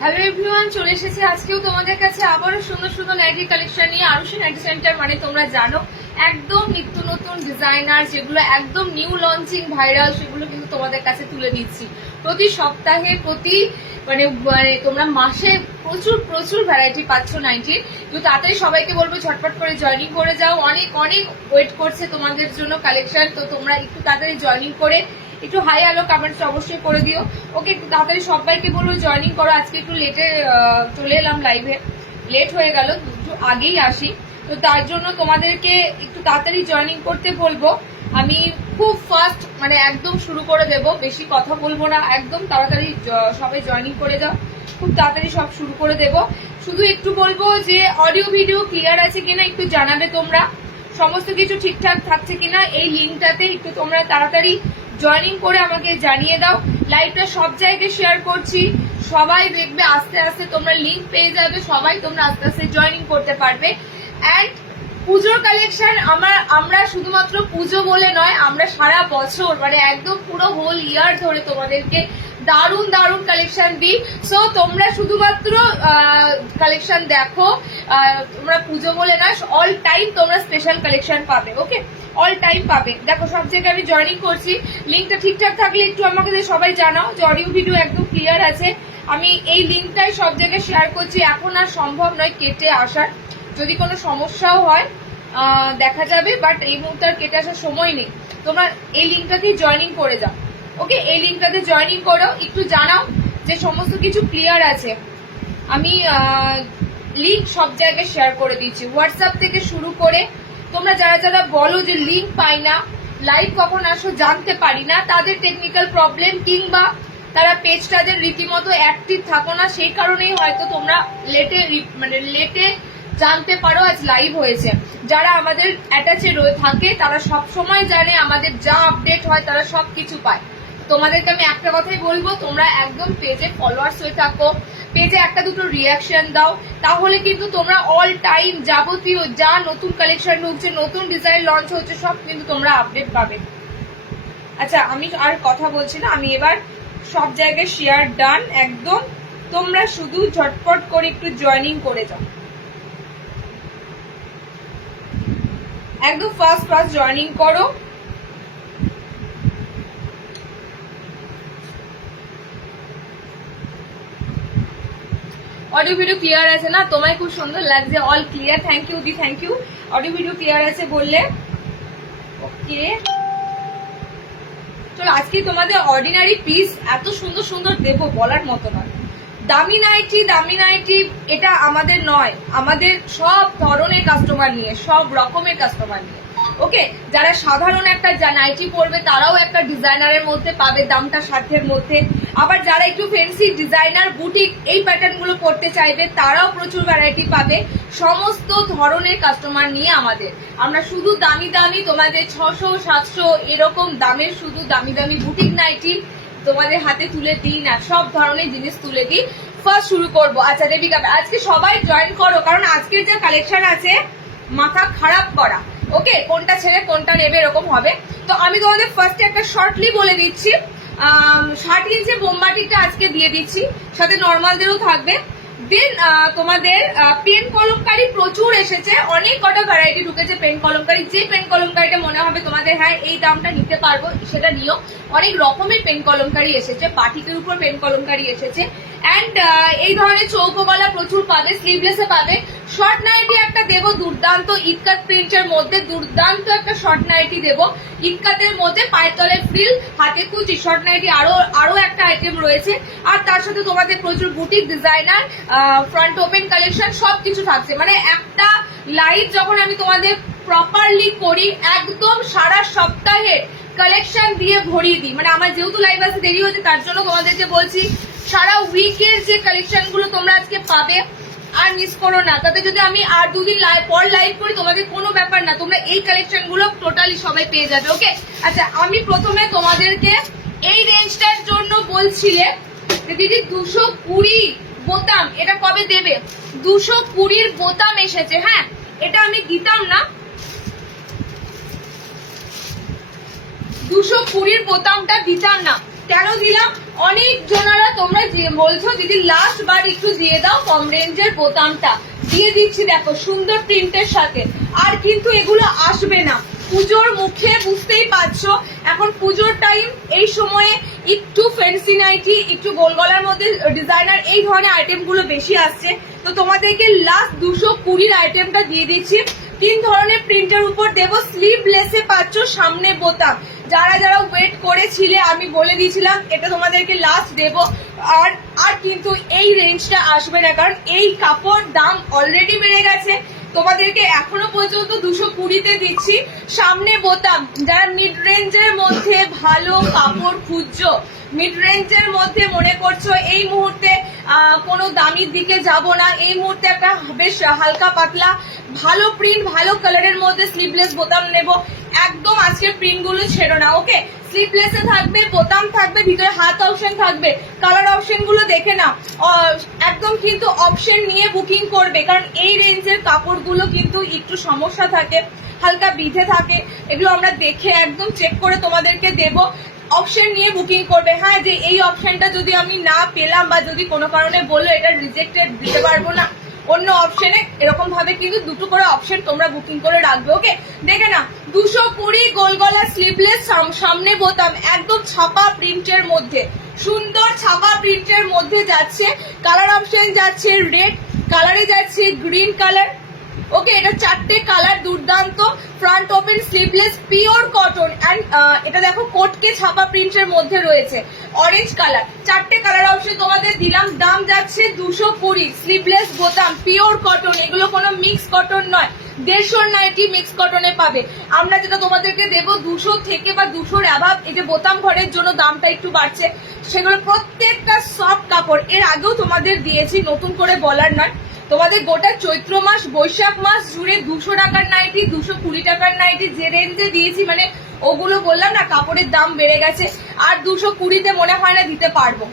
Hello everyone, চলে এসেছি আজকেও তোমাদের কাছে আবারও সুন্দর সুন্দর নাইটি কালেকশন নিয়ে। আরুষি নাইটি সেন্টার মানে তোমরা জানো একদম নিত্য নতুন ডিজাইনার যেগুলো একদম নিউ লঞ্চিং ভাইরাল, সেগুলো কিন্তু তোমাদের কাছে তুলে দিচ্ছি প্রতি সপ্তাহে, প্রতি মানে তোমরা মাসে প্রচুর প্রচুর ভ্যারাইটি পাচ্ছ নাইটির। তো তাড়াতাড়ি সবাইকে বলবো ঝটপট করে জয়েনিং করে যাও, অনেক অনেক ওয়েট করছে তোমাদের জন্য কালেকশন। তো তোমরা একটু তাড়াতাড়ি জয়েনিং করে একটু হাই আলো কমেন্টস অবশ্যই করে দিও। ওকে, একটু তাড়াতাড়ি সবাইকে বলবো জয়েনিং করো। আজকে একটু লেটে চলে এলাম লাইভে, লেট হয়ে গেল, একটু আগেই আসি, তো তার জন্য তোমাদেরকে একটু তাড়াতাড়ি জয়েনিং করতে বলবো। আমি খুব ফাস্ট মানে একদম শুরু করে দেব, বেশি কথা বলবো না, একদম তাড়াতাড়ি সবাই জয়েনিং করে যাও, খুব তাড়াতাড়ি সব শুরু করে দেব। শুধু একটু বলবো যে অডিও ভিডিও ক্লিয়ার আছে কিনা একটু জানাবে তোমরা, সমস্ত কিছু ঠিকঠাক থাকছে কিনা এই লিঙ্কটাতে একটু তোমরা তাড়াতাড়ি জয়েনিং করে আমাকে জানিয়ে দাও। লাইভটা সব জায়গায় শেয়ার করছি, সবাই দেখবে, আস্তে আস্তে তোমরা লিঙ্ক পেয়ে যাবে, সবাই তোমরা আস্তে আস্তে জয়েনিং করতে পারবে। অ্যান্ড পুজোর কালেকশন আমরা শুধুমাত্র পুজো বলে নয়, আমরা সারা বছর মানে একদম পুরো হোল ইয়ার ধরে তোমাদেরকে দারুণ দারুণ কালেকশন দিই। সো তোমরা শুধুমাত্র কালেকশন দেখো, তোমরা পুজো বলে না, অল টাইম তোমরা স্পেশাল কালেকশন পাবে। ওকে, অল টাইম পাবে। দেখো সব জায়গায় আমি জয়েনিং করছি, লিঙ্কটা ঠিকঠাক থাকলে একটু আমাকে সবাই জানাও যে অডিও ভিডিও একদম ক্লিয়ার আছে। আমি এই লিঙ্কটাই সব জায়গায় শেয়ার করছি, এখন আর সম্ভব নয় কেটে আসার, যদি কোনো সমস্যাও হয় দেখা যাবে, বাট এই মুহূর্তে আর কেটে আসার সময় নেই। তোমরা এই লিঙ্কটাতেই জয়েনিং করে যাও। ওকে, এই লিঙ্কটাতে জয়েনিং করো, একটু জানাও যে সমস্ত কিছু ক্লিয়ার আছে। আমি লিঙ্ক সব জায়গায় শেয়ার করে দিচ্ছি, হোয়াটসঅ্যাপ থেকে শুরু করে তোমরা যারা যারা বলো যে লিঙ্ক পাই না, লাইভ কখন আসো জানতে পারি না, তাদের টেকনিক্যাল প্রবলেম কিংবা তারা পেজটাদের রীতিমতো অ্যাক্টিভ থাকো না, সেই কারণেই হয়তো তোমরা লেটে জানতে পারো আজ লাইভ হয়েছে। যারা আমাদের অ্যাটাচে থাকে তারা সব সময় জানে, আমাদের যা আপডেট হয় তারা সব কিছু পায়। তোমাদেরকে আমি একটা কথাই বলবো, তোমরা একদম পেজে ফলোয়ার্স হয়ে থাকো, পেজে একটা দুটো রিয়াকশন দাও, তাহলে কিন্তু তোমরা অল টাইম যাবতীয় যা নতুন কালেকশন ঢুকছে, নতুন ডিজাইন লঞ্চ হচ্ছে, সব কিন্তু তোমরা আপডেট পাবে। আচ্ছা, আমি আর কথা বলছি না, আমি এবার সব জায়গায় শেয়ার ডান একদম। তোমরা শুধু ঝটপট করে একটু জয়েনিং করে যাও, একদম ফার্স্ট জয়েনিং করো। অডিও ভিডিও ক্লিয়ার আছে না? তোমায় খুব সুন্দর লাগছে, অল ক্লিয়ার, থ্যাংক ইউ দি, thank you. Audio video clear আছে বললে। ওকে, চলো আজকে তোমাদের অর্ডিনারি পিস এত সুন্দর সুন্দর দেবো বলার মতো নয়। দামি নাইটি এটা আমাদের নয়, আমাদের সব ধরনের কাস্টমার নিয়ে, সব রকমের কাস্টমার নিয়ে। ওকে, যারা সাধারণ একটা নাইটি পরবে তারাও একটা ডিজাইনারের মধ্যে পাবে, দামটা সাধ্যের মধ্যে। আবার যারা একটু ফ্যান্সি ডিজাইনার বুটিক এই প্যাটার্ন গুলো পরতে চাইবে তারাও প্রচুর ভ্যারাইটি পাবে। সমস্ত ধরনের কাস্টমার নিয়ে আমরা শুধু দামি দামি তোমাদের 600-700 এরকম দামের শুধু দামি দামি বুটিক নাইটি তোমাদের হাতে তুলে দিই না, সব ধরনের জিনিস তুলে দিই। ফার্স্ট শুরু করবো। আচ্ছা দেবিকা, আজকে সবাই জয়েন করো, কারণ আজকের যে কালেকশন আছে মাথা খারাপ করা। ওকে, কোনটা ছেড়ে কোনটা নেবে এরকম হবে। তো আমি তোমাদের ফার্স্টে একটা শর্টলি বলে দিচ্ছি, 60 ইঞ্চি বোমবাটিকটা আজকে দিয়ে দিচ্ছি, সাথে নর্মালদেরও থাকবে। দেন তোমাদের পেন কলমকারি প্রচুর এসেছে, অনেক কটা ভ্যারাইটি ঢুকেছে পেন কলমকারি। যে পেন কলমকারিটা মনে হবে তোমাদের হ্যাঁ এই দামটা নিতে পারবো সেটা নিও। অনেক রকমের পেন কলমকারি এসেছে, বাটিকের উপর পেন কলমকারি এসেছে। অ্যান্ড এই ধরনের চৌকো গলা প্রচুর পাবে, স্লিভলেসে পাবে। শর্ট নাইটি একটা দেবো দুর্দান্ত, ইটকাট প্রিন্টের মধ্যে দুর্দান্ত একটা শর্ট নাইটি দেবো, ইটকাটের মধ্যে পায়ের তলে ফ্রিল, হাতে কুচি। শর্ট নাইটি আরো একটা আইটেম রয়েছে, আর তার সাথে তোমাদের প্রচুর boutique designer, front open collection সবকিছু থাকছে। মানে একটা লাইভ যখন আমি তোমাদের প্রপারলি করি, একদম সারা সপ্তাহের কালেকশন দিয়ে ভরিয়ে দিই। মানে আমার যেহেতু লাইভ আসতে দেরি হচ্ছে, তার জন্য তোমাদেরকে বলছি সারা উইকের যে কালেকশন গুলো তোমরা আজকে পাবে আর মিস করো না। তাতে যদি আমি আর দুদিন পর লাইভ করি তোমাদের কোনো ব্যাপার না, তোমরা এই কালেকশন গুলো টোটালি সবাই পেয়ে যাবে। ওকে, আচ্ছা আমি প্রথমে তোমাদেরকে এই রেঞ্জটার জন্য বলছিলে দিদি 220 বোতাম, এটা কবে দেবে? 220 বোতাম এসেছে। হ্যাঁ, এটা আমি দিতাম না, 220 বোতামটা দিতাম না, কেন দিলাম, অনেক জনারা তোমরা বলছো দিদি লাস্ট বার একটু দিয়ে দাও কম রেঞ্জের বোতামটা, দিয়ে দিচ্ছি দেখো সুন্দর প্রিন্টের সাথে। আর কিন্তু এগুলো আসবে না পুজোর মুখে, বুঝতেই পারছো এখন পুজোর টাইম, এই সময়ে একটু ফ্যান্সি নাইটি, একটু গোল গলার মধ্যে ডিজাইনার এই ধরনের আইটেম গুলো বেশি আসছে। তো তোমাদেরকে লাস্ট 220 আইটেমটা দিয়ে দিচ্ছি। 3 ধরনের প্রিন্টের উপর দেবো, স্লিভলেসে পাচ্ছ সামনে বোতাম। যারা যারা ওয়েট করেছিলে আমি বলে দিয়েছিলাম এটা তোমাদেরকে লাস্ট দেবো। আর কিন্তু এই রেঞ্জটা আসবে না, কারণ এই কাপড় দাম অলরেডি বেড়ে গেছে। তোমাদেরকে এখনো পর্যন্ত 220-তে দিচ্ছি সামনে বোতাম। যারা মিড রেঞ্জের মধ্যে ভালো কাপড় খুঁজছো, মিড রেঞ্জের মধ্যে মনে করছো এই মুহূর্তে কোনো দামির দিকে যাব না, এই মুহূর্তে একটা বেশ হালকা পাতলা ভালো প্রিন্ট ভালো কালারের মধ্যে স্লিভলেস বোতাম নেব, একদম আজকের প্রিন্ট গুলো ছেড়ো না। ওকে, স্লিভলেসে থাকবে, বোতাম থাকবে, ভিতরে হাত অপশন থাকবে, কালার অপশন গুলো দেখে নাও, একদম কিন্তু অপশন নিয়ে বুকিং করবে, কারণ এই রেঞ্জের কাপড়গুলো কিন্তু একটু সমস্যা থাকে, হালকা বিধে থাকে, এগুলো আমরা দেখে একদম চেক করে তোমাদেরকে দেব। অপশন নিয়ে বুকিং করবে। হ্যাঁ, যে এই অপশনটা যদি আমি না পেলাম বা যদি কোনো কারণে বললো এটা রিজেক্টেড, দিতে পারবো না, অন্য অপশনে এরকম ভাবে কিন্তু দুটো করে অপশন তোমরা বুকিং করে রাখবে। ওকে, দেখে না 220 গোল গলা স্লিভলেস সামনে বোতাম, একদম ছাপা প্রিন্টের মধ্যে, সুন্দর ছাপা প্রিন্টের মধ্যে যাচ্ছে। কালার অপশন যাচ্ছে রেড কালারে, যাচ্ছে গ্রিন কালার। ওকে, এটা 4টে কালার দুর্দান্ত, front open sleeveless pure cotton and এটা দেখো কোটকে ছাপা প্রিন্টের মধ্যে রয়েছে, অরেঞ্জ কালার। 4টে কালার অপশন তোমাদের দিলাম, দাম যাচ্ছে 220। স্লিভলেস বোতাম পিওর কটন, এগুলো কোনো মিক্স কটন নয়, 150 নাইটি মিক্স কটনে পাবে। আমরা যেটা তোমাদেরকে দেবো 200 থেকে বা 200-র অ্যাভাব, এই যে বোতাম ঘরের জন্য দামটা একটু বাড়ছে, সেগুলো প্রত্যেকটা সফট কাপড়। এর আগেও তোমাদের দিয়েছি, নতুন করে বলার নয়, তোমাদের গোটা চৈত্র মাস বৈশাখ মাস জুড়ে 200 টাকার নাইটি 220 টাকার নাইটি যে রেঞ্জে দিয়েছি, মানে ওগুলো বললাম না কাপড়ের দাম বেড়ে গেছে। আর 220-তে মনে হয় না দিতে পারবো,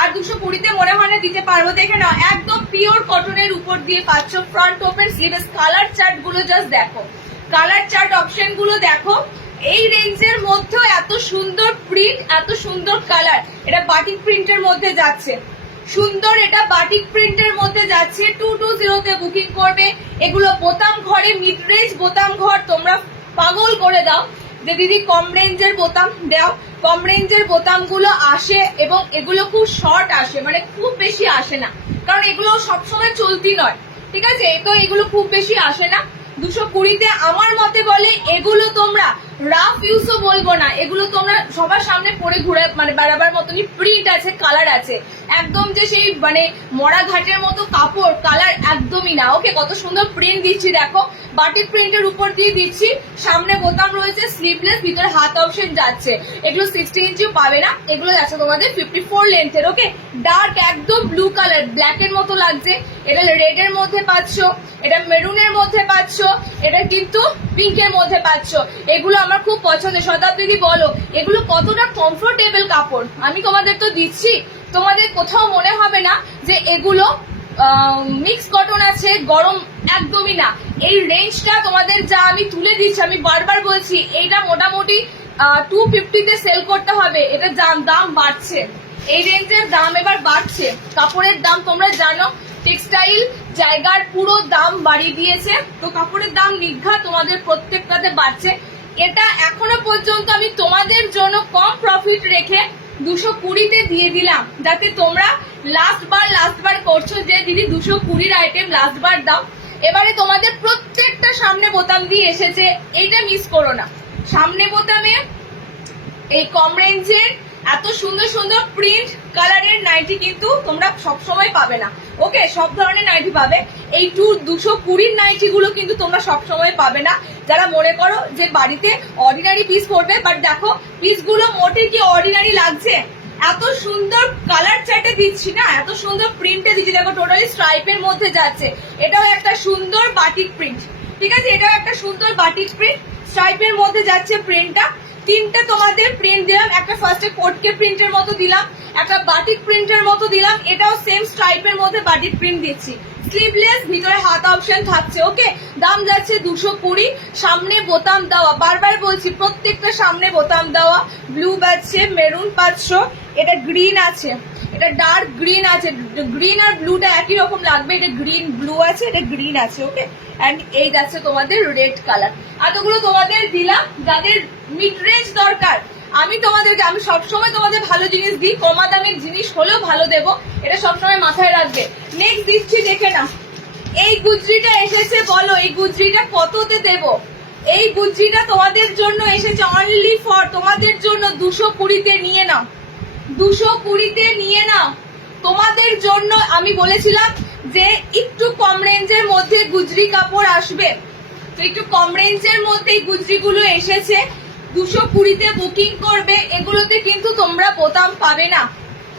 আর 220-তে মনে হয় না দিতে পারবো। দেখে নাও একদম পিওর কটনের উপর দিয়ে পাচ্ছ, front open sleeveless. Colour chart গুলো জাস্ট দেখো, কালার চার্ট অপশন গুলো দেখো। এই রেঞ্জের মধ্যেও এত সুন্দর প্রিন্ট, এত সুন্দর কালার, এটা বাটিক প্রিন্টের মধ্যে যাচ্ছে, সুন্দর এটা বাটিক প্রিন্টের মধ্যে যাচ্ছে। 220-তে বুকিং করবে। এগুলো বোতাম ঘরে, মিড রেঞ্জ বোতাম ঘর তোমরা পাগল করে দাও যে দিদি কম রেঞ্জের বোতাম দাও। কম রেঞ্জের বোতামগুলো আসে এবং এগুলো খুব শর্ট আসে, মানে খুব বেশি আসে না, কারণ এগুলো সবসময় চলতি নয়, ঠিক আছে, তো এগুলো খুব বেশি আসে না। 220-তে আমার মতে বলে এগুলো তোমরা রাফ ইউজও বলবো না, এগুলো তোমরা সবার সামনে পরে ঘুরে মানে বেড়াবার মতনই প্রিন্ট আছে, কালার আছে, একদম যে সেই মানে মরা ঘাটের মতো কাপড় কালার একদমই না। ওকে, কত সুন্দর প্রিন্ট দিচ্ছি দেখো, বাটিক প্রিন্টের উপর দিয়ে দিচ্ছি, সামনে বোতাম রয়েছে, স্লিভলেস, ভিতরে হাত অপশন যাচ্ছে। এগুলো 60 ইঞ্চিও পাবে না, এগুলো যাচ্ছে তোমাদের 54 লেন্থের। ওকে, ডার্ক একদম ব্লু কালার, ব্ল্যাকের মতো লাগছে, এটা রেড এর মধ্যে পাচ্ছ, এটা মেরুনের মধ্যে পাচ্ছ, এটা কিন্তু পিঙ্কের মধ্যে পাচ্ছ। এগুলো আমার খুব পছন্দের। শতাব্দী বলো এগুলো কতটা কমফোর্টেবল কাপড়, আমি তোমাদের তো দিচ্ছি, তোমাদের কোথাও মনে হবে না যে এগুলো মিক্স কটন আছে, গরম একদমই না। এই রেঞ্জটা তোমাদের যা আমি তুলে দিচ্ছি, আমি বারবার বলছি এইটা মোটামুটি 250-তে সেল করতে হবে, এটা দাম বাড়ছে, এই রেঞ্জের দাম এবার বাড়ছে। কাপড়ের দাম তোমরা জানো, টেক্সটাইল জায়গার পুরো দাম বাড়িয়ে দিয়েছে, তো কাপড়ের দাম নির্ঘাত তোমাদের প্রত্যেকটাতে বাড়ছে। এটা এখনো পর্যন্ত আমি তোমাদের জন্য কম প্রফিট রেখে 220-তে দিয়ে দিলাম, যাতে তোমরা লাস্ট বার করছো যে দিদি 220-র আইটেম লাস্ট বার দাও। এবারে তোমাদের প্রত্যেকটা সামনে বোতাম দিয়ে এসেছে, এইটা মিস করো না। সামনে বোতামে এই কম রেঞ্জের এত সুন্দর সুন্দর প্রিন্ট কালারের নাইটি কিন্তু তোমরা সবসময় পাবে না। ওকে, সব ধরনের নাইটি পাবে, এই 220-র নাইটি গুলো কিন্তু তোমরা সবসময় পাবে না। যারা মনে করো যে বাড়িতে অর্ডিনারি পিস পরবে, বাট দেখো পিস গুলো মোটে কি অর্ডিনারি লাগছে, এত সুন্দর কালার চার্টে দিচ্ছি না, এত সুন্দর প্রিন্টে দিচ্ছি, দেখো টোটালি স্ট্রাইপের মধ্যে যাচ্ছে, এটাও একটা সুন্দর বাটিক প্রিন্ট, ঠিক আছে, এটাও একটা সুন্দর বাটিক প্রিন্ট, স্ট্রাইপের মধ্যে যাচ্ছে প্রিন্টটা। তিনটে তোমাদের প্রিন্ট দিলাম, একটা ফার্স্টে কোটকে প্রিন্টের মতো দিলাম, একটা বাটিক প্রিন্টের মতো দিলাম, এটাও সেম স্ট্রাইপের মধ্যে বাটিক প্রিন্ট দিচ্ছি। স্লিভলেস, ভিতরে হাত অপশন থাকছে। ওকে, দাম যাচ্ছে 220। সামনে বোতাম দেওয়া, বারবার বলছি প্রত্যেকটা সামনে বোতাম দেওয়া। ব্লু পাচ্ছে, মেরুন পাচ্ছ, এটা গ্রিন আছে, এটা ডার্ক গ্রিন আছে, গ্রিন আর ব্লুটা একই রকম লাগবে, এটা গ্রিন ব্লু আছে, এটা গ্রিন আছে। ওকে, অ্যান্ড এই যাচ্ছে তোমাদের রেড কালার। এতগুলো তোমাদের দিলাম, যাদের মিড রেঞ্জ দরকার আমি সবসময় তোমাদের ভালো জিনিস দিই, কমা দামের জিনিস হলেও ভালো দেবো, এটা সবসময় মাথায় রাখবে। নেক্সট দিচ্ছি, দেখে না এই গুজরিটা এসেছে, বলো এই গুজরিটা কততে দেব? এই গুজরিটা তোমাদের জন্য এসেছে অনলি ফর তোমাদের জন্য 220-তে নিয়ে নাও, 220-তে নিয়ে নাও তোমাদের জন্য। আমি বলেছিলাম যে একটু কম রেঞ্জের মধ্যে গুজরি কাপড় আসবে, তো একটু কম রেঞ্জের মধ্যে এই গুজরিগুলো এসেছে। 220-তে বুকিং করবে, এগুলোতে কিন্তু তোমরা বোতাম পাবে না।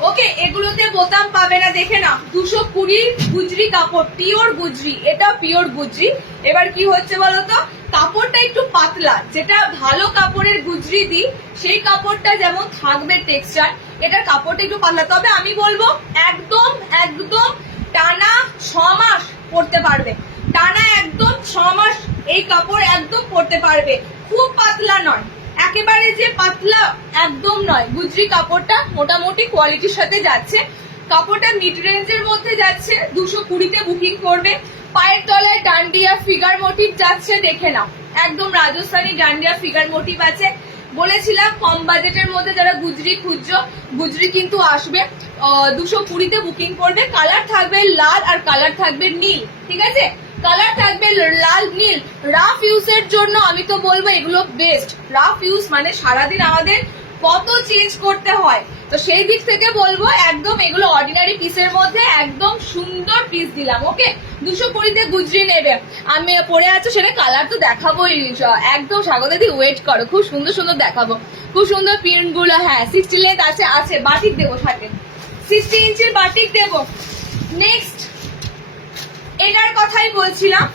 ওকে, এগুলোতে বোতাম পাবে না, দেখে না 220 গুজরি কাপড়, পিওর গুজরি, এটা পিওর গুজরি। এবার কি হচ্ছে বলতো, কাপড়টা একটু পাতলা, যেটা ভালো কাপড়ের গুজরি দিই সেই কাপড়টা যেমন থাকবে টেক্সচার, এটার কাপড়টা একটু পাতলা। তবে আমি বলবো একদম একদম টানা 6 মাস পরতে পারবে, টানা একদম 6 মাস এই কাপড় একদম পরতে পারবে। খুব পাতলা নয়, একেবারে যে পাতলা একদম নয়, গুজরি কাপড়টা মোটামুটি কোয়ালিটির সাথে যাচ্ছে। কাপড়টা মিড রেঞ্জের মধ্যে যাচ্ছে, 220-তে বুকিং করবে। পায়ের তলায় ডান্ডিয়া ফিগার মোটিভ যাচ্ছে, দেখে নাও একদম রাজস্থানী ডান্ডিয়া ফিগার মোটিভ আছে। বলেছিলাম কম বাজেটের মধ্যে যারা গুজরি খুঁজছো, গুজরি কিন্তু আসবে। 220-তে বুকিং করবে। কালার থাকবে লাল আর কালার থাকবে নীল, ঠিক আছে? কালার থাকবে লাল নীল। রাফ ইউজের জন্য আমি তো বলবো এগুলো বেস্ট। রাফ ইউজ মানে সারাদিন আমাদের কত চেঞ্জ করতে হয়, তো সেই দিক থেকে বলবো একদম এগুলো অর্ডিনারি পিসের মধ্যে একদম সুন্দর পিস দিলাম। ওকে, 220-তে গুজরি নেবে। আমি পরে আছো সেটা কালার তো দেখাবোই একদম। স্বাগতাদি ওয়েট করো, খুব সুন্দর সুন্দর দেখাবো, খুব সুন্দর প্রিন্ট গুলো। হ্যাঁ, 60 লেন্থ আছে, বাটিক দেবো সাথে, 60 ইঞ্চির বাটিক দেবো। নেক্সট এটার কথাই বলছিলাম,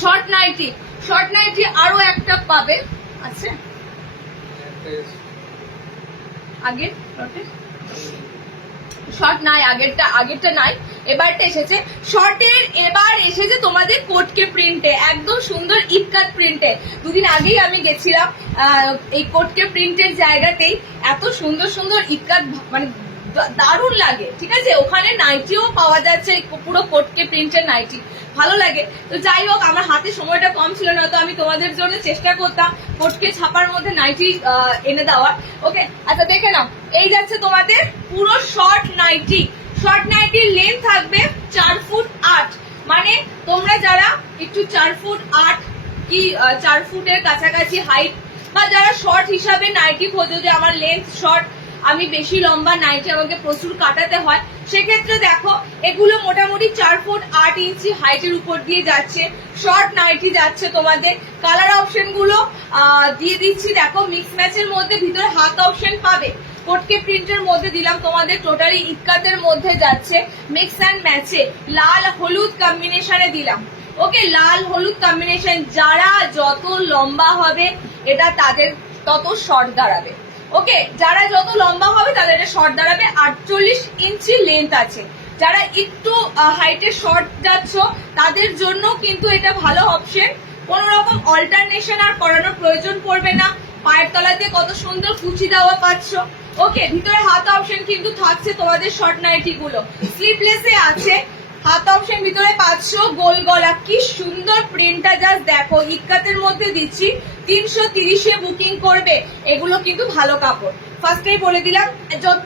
শর্ট নাইটি। শর্ট নাইটি আরো একটা পাবে, আছে আগের শর্ট নাই, আগেরটা নাই, এবারটা এসেছে শর্টের। এবার এসেছে তোমাদের কোটকে প্রিন্টে, একদম সুন্দর ইটকাট প্রিন্টে। দুদিন আগেই আমি গেছিলাম এই কোটকে প্রিন্টের জায়গাতেই, এত সুন্দর সুন্দর ইটকাট, মানে দারুণ লাগে, ঠিক আছে? ওখানে নাইটিও পাওয়া যাচ্ছে, পুরো কোটকে প্রিন্টের নাইটি, ভালো লাগে। তো যাই হোক, আমার হাতে সময়টা কম ছিল না, তো আমি তোমাদের জন্য চেষ্টা করতাম কোটকে ছাপার মধ্যে নাইটি এনে দেওয়ার। ওকে, আচ্ছা দেখে নাও, এই যাচ্ছে তোমাদের পুরো শর্ট নাইটি। শর্ট নাইটির লেন্থ থাকবে 4 ফুট 8, মানে তোমরা যারা একটু 4 ফুট 8 কি 4 ফুটের কাছাকাছি হাইট, বা যারা শর্ট হিসাবে নাইটি খোঁজো যে আমার লেন্থ শর্ট, আমি বেশি লম্বা নাইটি আমাকে প্রচুর কাটাতে হয়, সেক্ষেত্রে দেখো এগুলো মোটামুটি 4 ফুট 8 ইঞ্চি হাইটের উপর দিয়ে যাচ্ছে, শর্ট নাইটি যাচ্ছে তোমাদের। কালার অপশন গুলো দিয়ে দিচ্ছি, দেখো মিক্স ম্যাচের মধ্যে, ভিতরে হাত অপশন পাবে। কোটকে প্রিন্টের মধ্যে দিলাম তোমাদের, টোটালি ইটকাতের মধ্যে যাচ্ছে, মিক্স অ্যান্ড ম্যাচে লাল হলুদ কম্বিনেশনে দিলাম। ওকে, লাল হলুদ কম্বিনেশন। যারা যত লম্বা হবে এটা তাদের তত শর্ট দাঁড়াবে। ওকে, যারা যত লম্বা হবে তাদের এটা শর্ট দাঁড়াবে। 48 ইঞ্চি লেন্থ আছে। যারা একটু হাইটে শর্ট যাচ্ছ তাদের জন্য কিন্তু এটা ভালো অপশন, কোন রকম অল্টারনেশন আর করানোর প্রয়োজন পড়বে না। পায়ের তলাতে কত সুন্দর কুচি দেওয়া পাচ্ছ। ওকে, ভিতরে হাত অপশন কিন্তু থাকছে তোমাদের শর্ট নাইটি গুলো, স্লিভলেসে আছে, হাত অপশন ভিতরে পাচ্ছ, গোল গলা, কি সুন্দর প্রিন্টটা জাস্ট দেখো। ইক্কাতের মধ্যে দিচ্ছি, 330-এ বুকিং করবে। এগুলো কিন্তু ভালো কাপড়, ফার্স্টেই বলে দিলাম।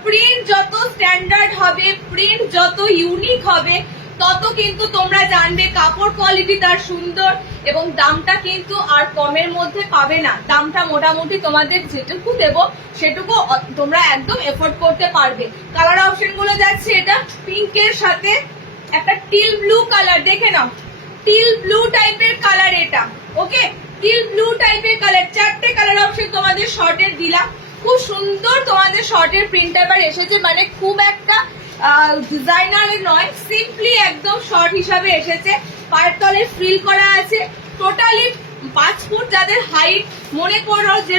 প্রিন্ট যত স্ট্যান্ডার্ড হবে, প্রিন্ট যত ইউনিক হবে, তত কিন্তু তোমরা জানবে কাপড় কোয়ালিটি তার সুন্দর, এবং দামটা কিন্তু আর কমের মধ্যে পাবে না। দামটা মোটামুটি তোমাদের যেটুকু দেবো সেটুকু তোমরা একদম এফোর্ড করতে পারবে। কালার অপশন গুলো যাচ্ছে, এটা পিঙ্কের সাথে একটা টিল ব্লু কালার, দেখে নাও টিল ব্লু টাইপের কালার এটা। ওকে, টিল ব্লু টাইপের কালার, 4টে কালার অপশন তোমাদের শর্টের দিলাম। খুব সুন্দর তোমাদের শর্টের প্রিন্ট এবার এসেছে, মানে খুব একটা ডিজাইনার নয়, সিম্পলি একদম শর্ট হিসাবে এসেছে। পায়ের তলে ফ্রিল করা আছে, টোটালি 5 ফুট যাদের হাইট, মনে করো যে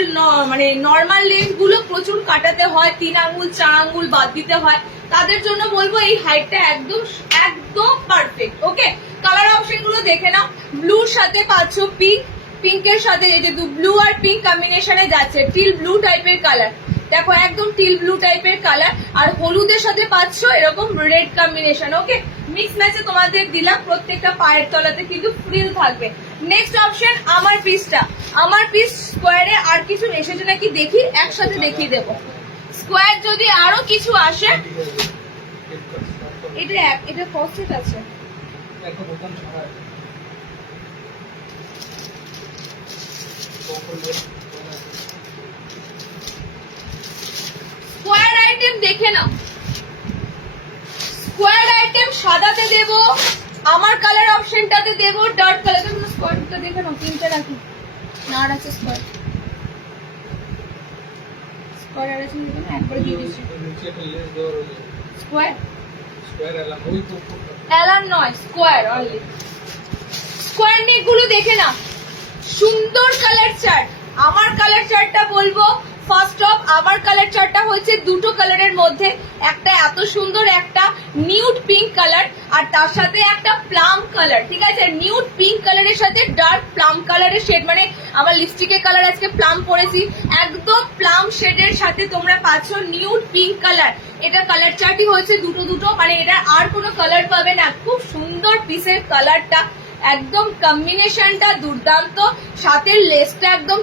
মানে নর্মাল লেন্থ গুলো প্রচুর কাটাতে হয়, 3 আঙ্গুল 4 আঙ্গুল বাদ দিতে হয়, তাদের জন্য বলবো এই হাইটটা একদম একদম পারফেক্ট। ওকে, কালার অপশন গুলো দেখে নাও। ব্লুর সাথে পাচ্ছ পিঙ্ক, পিঙ্কের সাথে এই যে ব্লু আর পিঙ্ক কম্বিনেশনে যাচ্ছে, টিল ব্লু টাইপের কালার, দেখো একদম টিল ব্লু টাইপের কালার, আর হলুদের সাথে পাচ্ছ এরকম রেড কম্বিনেশন। ওকে, মিক্স ম্যাচে তোমাদের দিলাম, প্রত্যেকটা পায়ের তলাতে কিন্তু ফ্রিল থাকবে। নেক্সট অপশন আমার পিসটা, আমার পিস স্কোয়ারে আর কিছু এসেছে নাকি দেখি, একসাথে দেখিয়ে দেবো। স্কোয়ার যদি আরো কিছু আসে, এটা কস্ট আছে, স্কোয়ার আইটেম দেখে নাও। স্কোয়ার আইটেম সাদাতে দেব, আমার কালার অপশনটাতে দেব ডার্ক কালার। স্কোয়ারটা দেখে নাও, 3টে রাখি না, আর আছে স্কোয়ার, স্কোয়ার আর আছে একবার দিয়ে দিচ্ছি। স্কোয়ার এলান নয়, স্কোয়ার অনলি। স্কোয়ার নেক গুলো দেখে নাও, সুন্দর কালার চার্ট। আমার কালার চার্টটা বলবো ফার্স্ট অফ, আমার কালার চার্টটা হচ্ছে দুটো কালারের মধ্যে, একটা এত সুন্দর একটা নিউড পিঙ্ক কালার, আর তার সাথে একটা প্লাম কালার। ঠিক আছে, নিউড পিঙ্ক কালারের সাথে ডার্ক প্লাম কালারের শেড, মানে আমার লিপস্টিকের কালার আজকে প্লাম পরেছি, একদম প্লাম শেডের সাথে তোমরা পাচ্ছ নিউড পিঙ্ক কালার। এটা কালার চার্টই হয়েছে দুটো দুটো, মানে এটা আর কোনো কালার পাবে না। খুব সুন্দর পিসের কালারটা, একদম কম্বিনেশনটা দুর্দান্ত, সাথে লেসটা একদম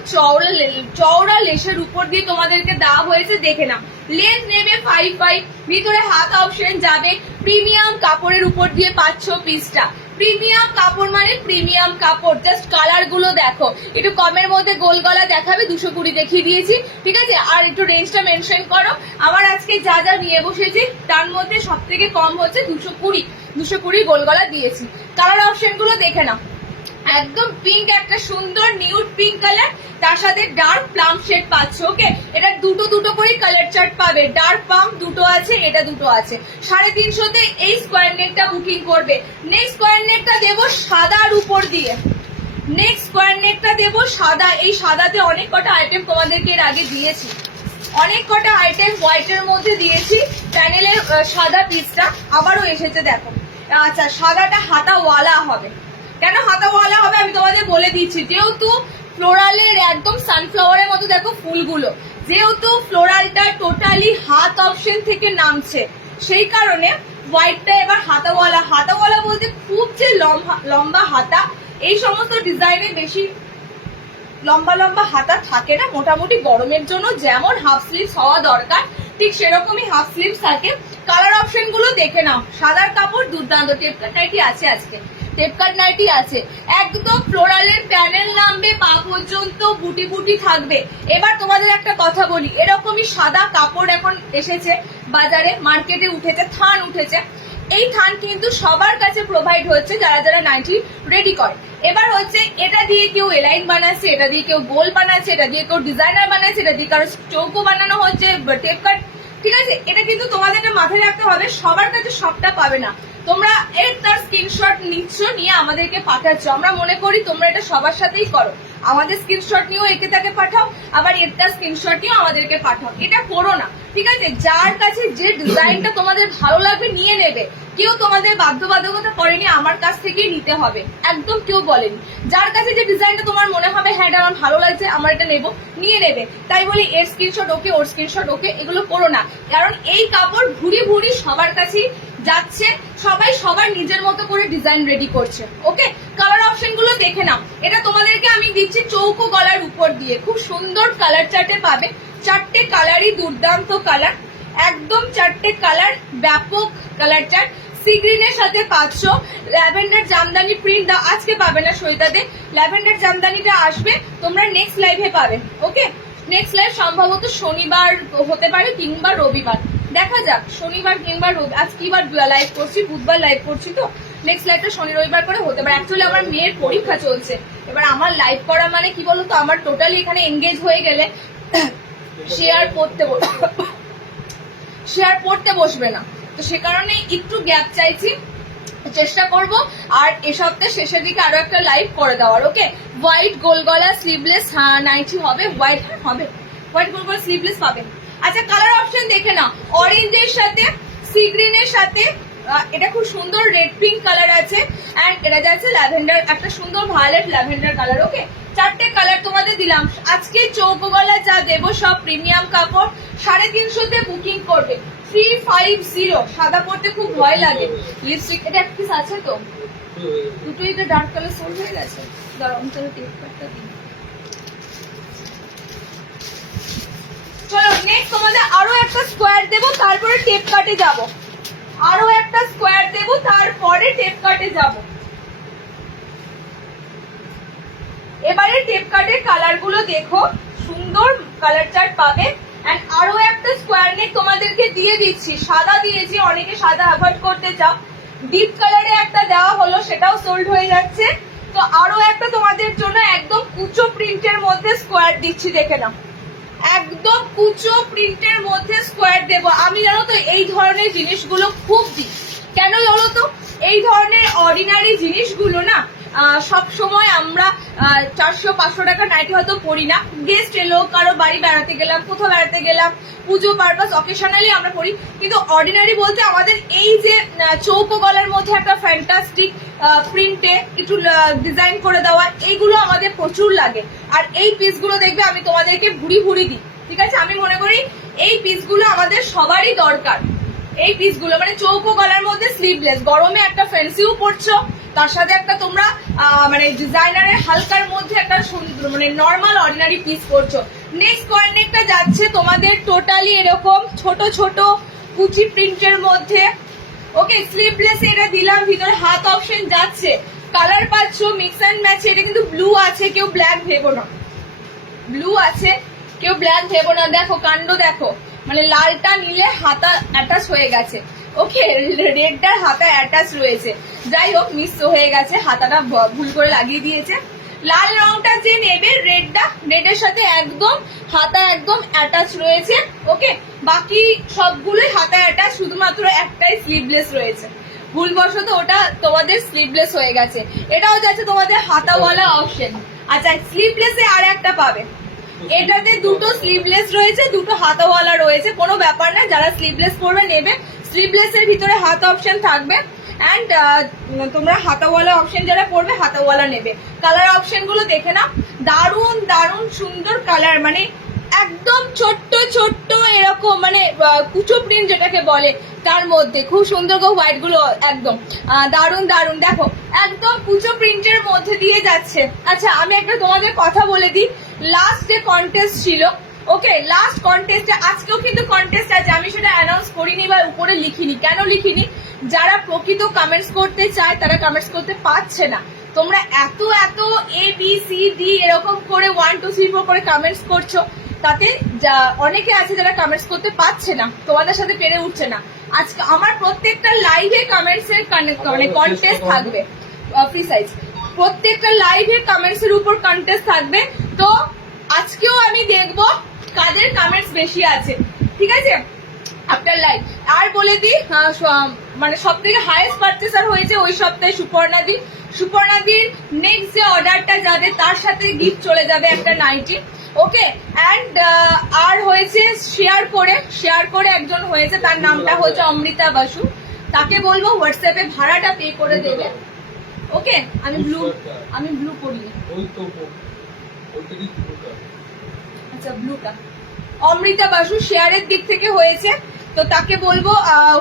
চওড়া লেসের উপর দিয়ে তোমাদেরকে দেওয়া হয়েছে, দেখে নাও। লেন্থ নেবে 5 ভিতরে হাত অপশন যাবে, প্রিমিয়াম কাপড়ের উপর দিয়ে পাচ্ছ পিসটা। প্রিমিয়াম কাপড় মানে প্রিমিয়াম কাপড়, জাস্ট কালার গুলো দেখো। একটু কমের মধ্যে গোল গলা দেখাবে, 220 দেখিয়ে দিয়েছি, ঠিক আছে। আর একটু রেঞ্জটা মেনশন করো, আমার আজকে যা যা নিয়ে বসেছি তার মধ্যে সব থেকে কম হচ্ছে 220 গোল গলা দিয়েছি। কালার অপশন গুলো দেখে নাও, একদম পিঙ্ক, একটা সুন্দর নিউড পিঙ্ক কালার, তার সাথে ডার্ক প্লাম শেড পাচ্ছ। ওকে, এটা দুটো করে কালার চার্ট পাবে, ডার্ক প্লাম দুটো আছে, এটা দুটো আছে। 350 এই স্কোয়ার নেকটা বুকিং করবে। নেক্সট স্কোয়ার নেকটা দেবো সাদার উপর দিয়ে, নেক্সট স্কোয়ার নেকটা দেবো সাদা। এই সাদাতে অনেক কটা আইটেম তোমাদেরকে এর আগে দিয়েছি, অনেক কটা আইটেম হোয়াইটের মধ্যে দিয়েছি। প্যানেলের সাদা পিসটা আবারও এসেছে, দেখো। আচ্ছা, সাদাটা হাতাওয়ালা হবে। কেন হাতাওয়ালা হবে আমি তোমাদের বলে দিচ্ছি, যেহেতু ফ্লোরালের একদম সানফ্লাওয়ারের মতো দেখো ফুলগুলো, যেহেতু ফ্লোরালটা টোটালি হাত অপশন থেকে নামছে, সেই কারণে হোয়াইটটা এবার হাতাওয়ালা। হাতাওয়ালা বলতে খুব যে লম্বা হাতা, এই সমস্ত ডিজাইনে বেশি লম্বা লম্বা হাতা থাকে না। মোটামুটি গরমের জন্য যেমন হাফ স্লিভস হওয়া দরকার, ঠিক সেরকমই হাফ স্লিভস থাকে। কালার অপশন গুলো দেখে নাও, সাদার কাপড় দুর্দান্ত, টেপকাট নাইটি আছে আজকে, টেপকাট নাইটি আছে, একদম ফ্লোরালের প্যানেল নামবে, পা পর্যন্ত বুটি বুটি থাকবে। এবার তোমাদের একটা কথা বলি, এরকমই সাদা কাপড় এখন এসেছে বাজারে, মার্কেটে উঠেছে, থান উঠেছে। এই থান কিন্তু সবার কাছে প্রোভাইড হচ্ছে যারা যারা নাইটি রেডি করে। এবার হচ্ছে এটা দিয়ে কেউ এলাইন বানাচ্ছে, এটা দিয়ে কেউ গোল বানাচ্ছে, এটা দিয়ে কেউ ডিজাইনার বানাচ্ছে, এটা দিয়ে কারো চৌকো বানানো হচ্ছে, টেপ কাট। ঠিক আছে, এটা কিন্তু তোমাদেরকে মাথায় রাখতে হবে, সবার কাছে সবটা পাবে না। তোমরা এর তার স্ক্রিনশট নিচ্ছ, নিয়ে আমাদেরকে পাঠাচ্ছ, আমরা মনে করি তোমরা এটা সবার সাথেই করো। আমাদের স্ক্রিনশট নিয়েও একে তাকে পাঠাও, আবার এর তার স্ক্রিনশট নিয়েও আমাদেরকে পাঠাও, এটা করো না। ঠিক আছে, যার কাছে যে ডিজাইনটা তোমাদের ভালো লাগবে নিয়ে নেবে। কেউ তোমাদের বাধ্যবাধকতা করেনি আমার কাছ থেকেই নিতে হবে, একদম কেউ বলেনি। যার কাছে যে ডিজাইনটা তোমার মনে হবে হ্যাঁ এটা আমার ভালো লাগছে, আমার এটা নেবো, নিয়ে নেবে। তাই বলি এর স্ক্রিনশট ওকে, ওর স্ক্রিনশট ওকে, এগুলো করো না। কারণ এই কাপড় ভুরি সবার কাছেই যাচ্ছে, সবাই সবার নিজের মতো করে ডিজাইন রেডি করছে। ওকে, কালার অপশন গুলো দেখে নাও। এটা তোমাদেরকে আমি দিচ্ছি চৌকো গলার উপর দিয়ে, খুব সুন্দর কালার চার্টে পাবে। 4টে কালারই দুর্দান্ত কালার, একদম 4টে কালার, ব্যাপক কালার চার্ট। সি গ্রিনের সাথে পাচ্ছ ল্যাভেন্ডার জামদানি প্রিন্ট, আজকে পাবে না সৈতাতে, ল্যাভেন্ডার জামদানিটা আসবে তোমরা নেক্সট লাইভে পাবে। ওকে, নেক্সট লাইভ সম্ভবত শনিবার হতে পারে কিংবা রবিবার, দেখা যাক, শনিবার কিংবা রবি। আজ কি বার লাইভ করছি, বুধবার লাইভ করছি, তো নেক্সট লাইভটা শনি রবিবার করে হতে পারে। অ্যাকচুয়ালি আমার মেয়ের পরীক্ষা চলছে, এবার আমার লাইভ করা মানে কি বলতো, আমার টোটালি এখানে এঙ্গেজ হয়ে গেলে শেয়ার পড়তে বসবে না, তো সে কারণে একটু গ্যাপ চাইছি। চেষ্টা করব আর এ সপ্তাহে শেষের দিকে আরো একটা লাইভ করে দেওয়ার। ওকে, হোয়াইট গোল গলা স্লিভলেস নাইটি হবে, হোয়াইট হবে, হোয়াইট গোল গলা স্লিভলেস পাবে। আচ্ছা কালার অপশন দেখে নাও, অরেঞ্জের সাথে সি গ্রিনের সাথে এটা খুব সুন্দর রেড পিঙ্ক কালার আছে, এন্ড এটা যাচ্ছে ল্যাভেন্ডার, একটা সুন্দর ভায়োলেট ল্যাভেন্ডার কালার। ওকে, চারটে কালার তোমাদের দিলাম। আজকে চৌকো গলা যা দেবো সব প্রিমিয়াম কাপড়, 350 বুকিং করবে। 350, সাদা পড়তে খুব ভয় লাগে। লিপস্টিক এটা এক পিস আছে তো, দুটোই তো ডার্ক কালার সোল্ড হয়ে গেছে। দাঁড়াও আমি তাহলে টেপ কাটটা দিই। চলো নেক্সট তোমাদের আরো একটা স্কোয়ার দেবো, তারপরে টেপ কাটে যাব। আরো একটা স্কোয়ার দেবো, তারপরে টেপ কাটে যাব। এবারে টেপ কাটের কালার গুলো দেখো, সুন্দর কালার চার্ট পাবে। এন্ড আরো একটা স্কোয়ার নেক তোমাদেরকে দিয়ে দিচ্ছি, সাদা দিয়েছি, অনেকে সাদা অ্যাভয়েড করতে চাও, ডিপ কালারে একটা দেওয়া হলো, সেটাও সোল্ড হয়ে যাচ্ছে। তো আরো একটা তোমাদের জন্য একদম কুচো প্রিন্টের মধ্যে স্কোয়ার দিচ্ছি, দেখে নাও, একদম কুচো প্রিন্টের মধ্যে স্কোয়ার দেবো। আমি জানো তো এই ধরনের জিনিসগুলো খুব দিই, কেন জানো তো, এই ধরনের অর্ডিনারি জিনিসগুলো না সব সময় আমরা 400-500 টাকা নাইটি হয়তো পরি না, গেস্ট এলো, কারো বাড়ি বেড়াতে গেলাম, কোথাও বেড়াতে গেলাম, পুজো পারপাস অকেশনালি আমরা পরি, কিন্তু অর্ডিনারি বলতে আমাদের এই যে চৌকো গলার মধ্যে একটা ফ্যান্টাস্টিক প্রিন্টে একটু ডিজাইন করে দেওয়া, এইগুলো আমাদের প্রচুর লাগে। আর এই পিসগুলো দেখবে আমি তোমাদেরকে ভুড়ি ভুড়ি দিই, ঠিক আছে? আমি মনে করি এই পিসগুলো আমাদের সবারই দরকার। এই পিসগুলো মানে চৌকো গলার মধ্যে স্লিভলেস, গরমে একটা ফ্যান্সিও পরছো, তার সাথে একটা তোমরা মানে ডিজাইনারের হালকার মধ্যে একটা সুন্দর মানে নর্মাল অর্ডিনারি পিস করছো। নেক্সট কোয়ার্নেকটা যাচ্ছে তোমাদের টোটালি এরকম ছোট ছোট কুচি প্রিন্টের মধ্যে। ওকে, স্লিভলেস এটা দিলাম, ভিতরে হাত অপশন যাচ্ছে, কালার পাচ্ছ মিক্স অ্যান্ড ম্যাচ। এটা কিন্তু ব্লু আছে, কেউ ব্ল্যাক ভেবো না, ব্লু আছে, কেউ ব্ল্যাক ভেবো না। দেখো কাণ্ড দেখো, মানে লালটা নিলে হাতা অ্যাটাচ হয়ে গেছে, ওকে, রেডটার হাতা অ্যাটাচ রয়েছে, যাই হোক মিস হয়ে গেছে, হাতাটা ভুল করে লাগিয়ে দিয়েছে। লাল রংটা যে নেবে, রেডটা, রেডের সাথে একদম হাতা একদম অ্যাটাচ রয়েছে। ওকে, বাকি সবগুলোই হাতা অ্যাটাচ, শুধুমাত্র একটাই স্লিভলেস রয়েছে, ভুলবশত ওটা তোমাদের স্লিভলেস হয়ে গেছে। এটাও যাচ্ছে তোমাদের হাতাওয়ালা অপশন। আচ্ছা, স্লিভলেসে আর একটা পাবে, এটাতে দুটো স্লিভলেস রয়েছে, দুটো হাতাওয়ালা রয়েছে, কোনো ব্যাপার না, যারা স্লিভলেস পরবে নেবে। স্লিভলেসের ভিতরে হাত অপশন থাকবে, এন্ড তোমরা হাতাওয়ালা অপশন যারা পরবে হাতাওয়ালা নেবে। কালার অপশন গুলো দেখে নাও, দারুণ দারুণ সুন্দর কালার, মানে একদম ছোট্ট ছোট্ট এরকম মানে কুচো প্রিন্ট যেটাকে বলে, তার মধ্যে খুব সুন্দর হোয়াইট গুলো একদম দারুণ দারুণ, দেখো একদম কুচো প্রিন্টের মধ্যে দিয়ে যাচ্ছে। আচ্ছা আমি একটা তোমাদের কথা বলে দিই, লাস্ট যে কন্টেস্ট ছিল, ওকে, লাস্ট কন্টেস্টে আজকেও কিন্তু কন্টেস্ট আছে, আমি সেটা অ্যানাউন্স করিনি বা উপরে লিখিনি। কেন লিখিনি? যারা প্রকৃত কমেন্টস করতে চায় তারা কমেন্টস করতে পারছে না। তোমরা এত এত ABCD এরকম করে 1 2 3 4 করে কমেন্টস করছো, তাতে অনেকে আছে যারা কমেন্টস করতে পারছে না, তোমাদের সাথে পেরে উঠছে না। আজকে আমার প্রত্যেকটা লাইভে কমেন্টস এর মানে কন্টেস্ট থাকবে, ফ্রি সাইজ, প্রত্যেকটা লাইভে কমেন্টস এর উপর কন্টেস্ট থাকবে। তো আজকেও আমি দেখবো কাদের কমেন্টস বেশি আছে, ঠিক আছে, আফটার লাইভ। আর বলে দিই, মানে সব থেকে হাইয়েস্ট পারচেসার হয়েছে ওই সপ্তাহে সুপর্ণাদি। সুপর্ণাদির নেক্সট যে অর্ডারটা যাবে তার সাথে গিফট চলে যাবে একটা নাইটি, ওকে। অ্যান্ড আর হয়েছে শেয়ার করে একজন হয়েছে, তার নামটা হচ্ছে অমৃতা বাসু, তাকে বলবো হোয়াটসঅ্যাপে ভাড়াটা পে করে দেবে, ওকে। আমি ব্লু করি, আচ্ছা ব্লুটা অমৃতা বাসু শেয়ারের দিক থেকে হয়েছে, তো তাকে বলবো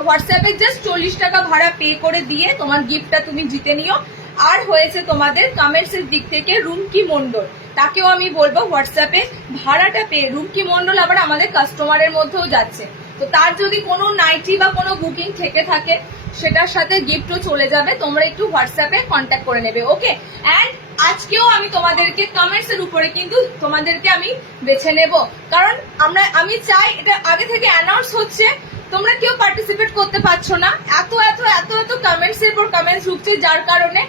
হোয়াটসঅ্যাপে জাস্ট 40 টাকা ভাড়া পে করে দিয়ে তোমার গিফটটা তুমি জিতে নিও। আর হয়েছে তোমাদের কমেন্টস এর দিক থেকে রুমকি মন্ডল, তাকেও আমি বলবো হোয়াটসঅ্যাপে ভাড়াটা পে, রুমকি মন্ডল আবার আমাদের কাস্টমারের মধ্যেও যাচ্ছে, তো তার যদি কোনো নাইটি বা কোনো বুকিং থেকে থাকে সেটার সাথে গিফটও চলে যাবে, তোমরা একটু হোয়াটসঅ্যাপে কন্ট্যাক্ট করে নেবে, ওকে। অ্যান্ড আজকেও আমি তোমাদেরকে কমেন্টস এর উপরে কিন্তু তোমাদেরকে আমি বেছে নেব, কারণ আমি চাই এটা আগে থেকে অ্যানাউন্স হচ্ছে, তোমরা কেউ পার্টিসিপেট করতে পারছো না, এত এত এত এত কমেন্টস এর পর কমেন্টস ঢুকছে, যার কারণে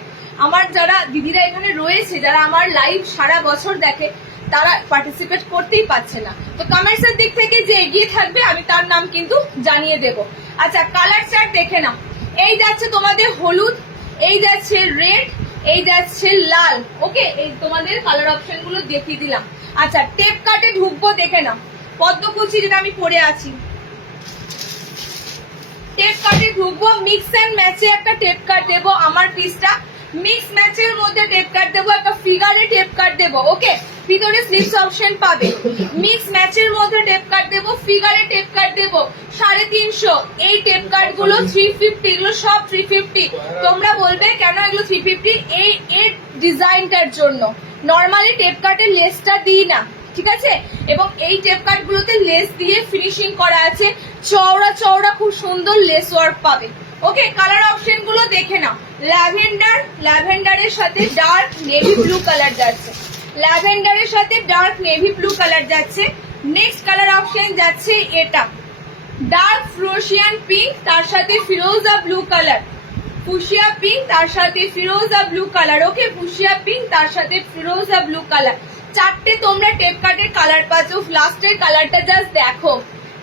আমার যারা দিদিরা এখানে রয়েছে, যারা আমার লাইভ সারা বছর দেখে, তারা পার্টিসিপেট করতেই পারছে না। তো কমেন্টস এর দিক থেকে যে এগিয়ে থাকবে আমি তার নাম কিন্তু জানিয়ে দেব। আচ্ছা কালার চার্ট দেখে নাও, এই যাচ্ছে তোমাদের হলুদ, এই যাচ্ছে রেড, এই যাচ্ছে লাল। ওকে, এই তোমাদের কালার অপশন গুলো দেখিয়ে দিলাম। আচ্ছা, টেপ কাটে ঢুকবো, দেখে নাও পদ্মকুচি যেটা আমি পরে আছি, টেপ কাটে ঢুকবো, মিক্স এন্ড ম্যাচে একটা টেপ কাট দেবো, আমার পিসটা মিক্স ম্যাচের মধ্যে টেপ কাট দেবো, একটা ফিগারে টেপ কাট দেবো। ওকে, ভিতরে স্লিপস অপশন পাবে, মিক্স ম্যাচের মধ্যে টেপ কাট দেবো, ফিগারে টেপ কাট দেবো 350। এই টেপ কাট গুলো 350, এগুলো সব 350। তোমরা বলবে কেন এগুলো 350? এই এর ডিজাইনটার জন্য। নর্মালি টেপ কাটের লেসটা দিই না, ঠিক আছে? এবং এই টেপ কাট গুলোতে লেস দিয়ে ফিনিশিং করা আছে, চওড়া চওড়া খুব সুন্দর লেস ওয়ার্ক পাবে। ওকে, কালার অপশন গুলো দেখে নাও। ল্যাভেন্ডার, ল্যাভেন্ডারের সাথে ডার্ক নেভি ব্লু কালার যাচ্ছে, ল্যাভেন্ডারের সাথে ডার্ক নেভি ব্লু কালার যাচ্ছে। নেক্সট কালার অপশন যাচ্ছে এটা, ডার্ক ফ্লোশিয়ান পিঙ্ক, তার সাথে ফিরোজা ব্লু কালার, ফুশিয়া পিঙ্ক তার সাথে ফিরোজা ব্লু কালার। ওকে, ফুশিয়া পিঙ্ক তার সাথে ফিরোজা ব্লু কালার। চারটে তোমরা টেপ কাটের কালার পাচ্ছ। লাস্টের কালারটা জাস্ট দেখো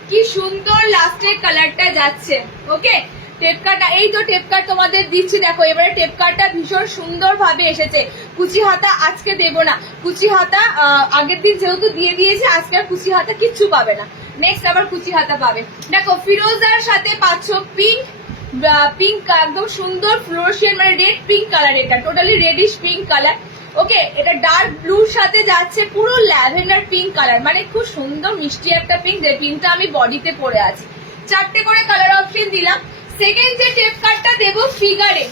কি সুন্দর, লাস্টের কালারটা যাচ্ছে। ওকে, টেপ কাট, এই তো টেপ কাট তোমাদের দিচ্ছি, দেখো এবারে টেপ কাটটা ভীষণ সুন্দর ভাবে এসেছে। কুচি হাতা আজকে দেব না, কুচি হাতা আগের দিন যেহেতু দিয়ে দিয়েছে, আজকে আর কুচি হাতা কিচ্ছু পাবে না, নেক্সট আবার কুচি হাতা পাবে। দেখো ফিরোজার সাথে পাচ্ছ পিঙ্ক, পিঙ্ক একদম সুন্দর ফ্লোরোশিয়ান মানে রেড পিঙ্ক কালার, এটা totally radish pink colour. Okay, এটা ডার্ক ব্লুর সাথে যাচ্ছে পুরো ল্যাভেন্ডার পিঙ্ক কালার, মানে খুব সুন্দর মিষ্টি একটা পিঙ্ক, যে পিঙ্কটা আমি বডিতে পরে আছি। চারটে করে কালার অপশন দিলাম। সেকেন্ড যে টেপ কাটটা দেবো ফিগারে,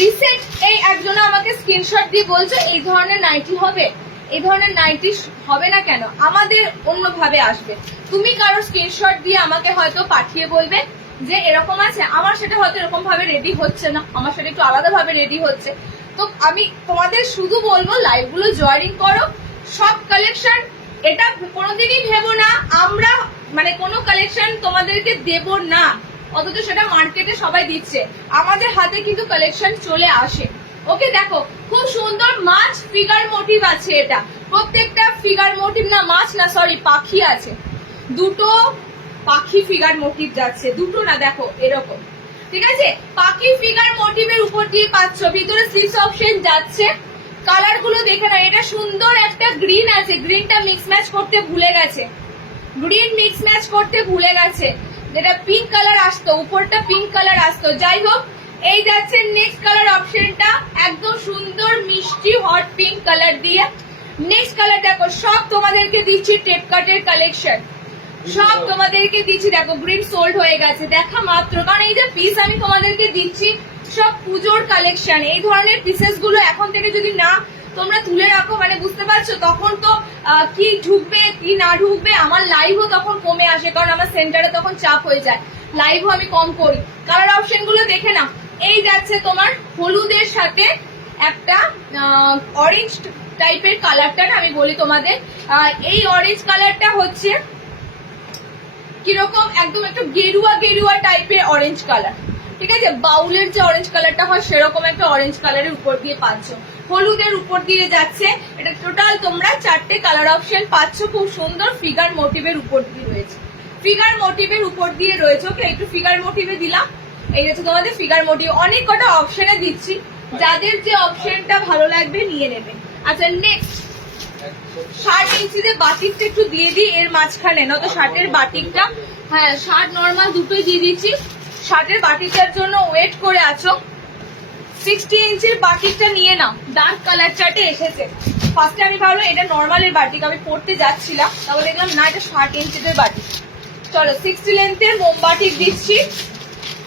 রিসেন্ট এই একজনে আমাকে স্ক্রিনশট দিয়ে বলছে এই ধরনের নাইটি হবে, এই ধরনের নাইটি হবে না কেন, আমাদের অন্যভাবে আসবে। তুমি কারো স্ক্রিনশট দিয়ে আমাকে হয়তো পাঠিয়ে বলবে যে এরকম আছে, আমার সেটা হয়তো এরকম ভাবে রেডি হচ্ছে না, আমার সেটা একটু আলাদা ভাবে রেডি হচ্ছে। তো আমি তোমাদের শুধু বলবো লাইভ গুলো জয়েনিং করো, সব কালেকশন, এটা কোনোদিনই ভেবো না আমরা মানে কোনো কালেকশন তোমাদেরকে দেব না, অথচ সেটা মার্কেটে সবাই দিচ্ছে, আমাদের হাতে কিন্তু কালেকশন চলে আসে। ওকে, দেখো খুব সুন্দর মাছ ফিগার মোটিভ আছে, এটা প্রত্যেকটা ফিগার মোটিভ না, মাছ না সরি পাখি আছে, দুটো পাখি ফিগার মোটিভ যাচ্ছে, দুটো না দেখো এরকম, ঠিক আছে? পাখি ফিগার মোটিভের উপর দিয়ে পাচ্ছ, ভিতরে স্লিভস অপশন যাচ্ছে। কালার গুলো দেখে না, এটা সুন্দর একটা গ্রিন আছে, গ্রিনটা মিক্স ম্যাচ করতে ভুলে গেছে, গ্রিন মিক্স ম্যাচ করতে ভুলে গেছে, যেটা পিঙ্ক কালার আসতো, উপরটা পিঙ্ক কালার আসতো। যাই হোক, এই যাচ্ছে নেক্সট কালার অপশনটা, একদম সুন্দর মিষ্টি হট পিঙ্ক কালার দিয়ে। নেক্সট কালার দেখো, সব তোমাদেরকে দিচ্ছি টেপ কাটের কালেকশন, সব তোমাদেরকে দিচ্ছি। দেখো গ্রিন সোল্ড হয়ে গেছে, দেখা মাত্র, কারণ এই যে পিস আমি তোমাদেরকে দিচ্ছি সব পুজোর কালেকশন। এই ধরনের পিসেস গুলো এখন থেকে যদি না তোমরা তুলে রাখো, মানে বুঝতে পারছো, তখন তো কি ঢুকবে কি না ঢুকবে, আমার লাইভও তখন কমে আসে, কারণ আমার সেন্টারে তখন চাপ হয়ে যায়, লাইভও আমি কম করি। কালার অপশন গুলো দেখে না, এই যাচ্ছে তোমার হলুদের সাথে একটা অরেঞ্জ টাইপের কালারটা, না আমি বলি তোমাদের, এই অরেঞ্জ কালারটা হচ্ছে কিরকম, একদম একটু গেরুয়া গেরুয়া টাইপের অরেঞ্জ কালার, ঠিক আছে? বাউলের যে অরেঞ্জ কালারটা হয় সেরকম একটা অরেঞ্জ কালারের উপর দিয়ে পাচ্ছ, হলুদের উপর দিয়ে যাচ্ছে। এটা টোটাল তোমরা চারটে কালার অপশন পাচ্ছ, খুব সুন্দর ফিগার মোটিভের উপর দিয়ে রয়েছে, ফিগার মোটিভের উপর দিয়ে রয়েছে। ওকে, একটু ফিগার মোটিভে দিলাম, এই হচ্ছে তোমাদের ফিগার মোটিভ। অনেক কটা অপশনে দিচ্ছি, যাদের যে অপশনটা ভালো লাগবে নিয়ে নেবে। আচ্ছা, নেক্সট 60 ইঞ্চিতে বাটিকটা একটু দিয়ে দিই এর মাঝখানে, নত শার্টের বাটিকটা, হ্যাঁ শার্ট নর্মাল দুটোই দিয়ে দিচ্ছি, শার্টের বাটিকটার জন্য ওয়েট করে আছো। 60 ইঞ্চির বাটিকটা নিয়ে নাও, ডার্ক কালার চার্টে এসেছে। ফার্স্টে আমি ভাবলাম এটা নর্মালের বাটিক, আমি পড়তে যাচ্ছিলাম, তারপর দেখলাম না এটা 60 ইঞ্চির বাটিক। চলো 60 লেন্থের মোমবাটিক দিচ্ছি,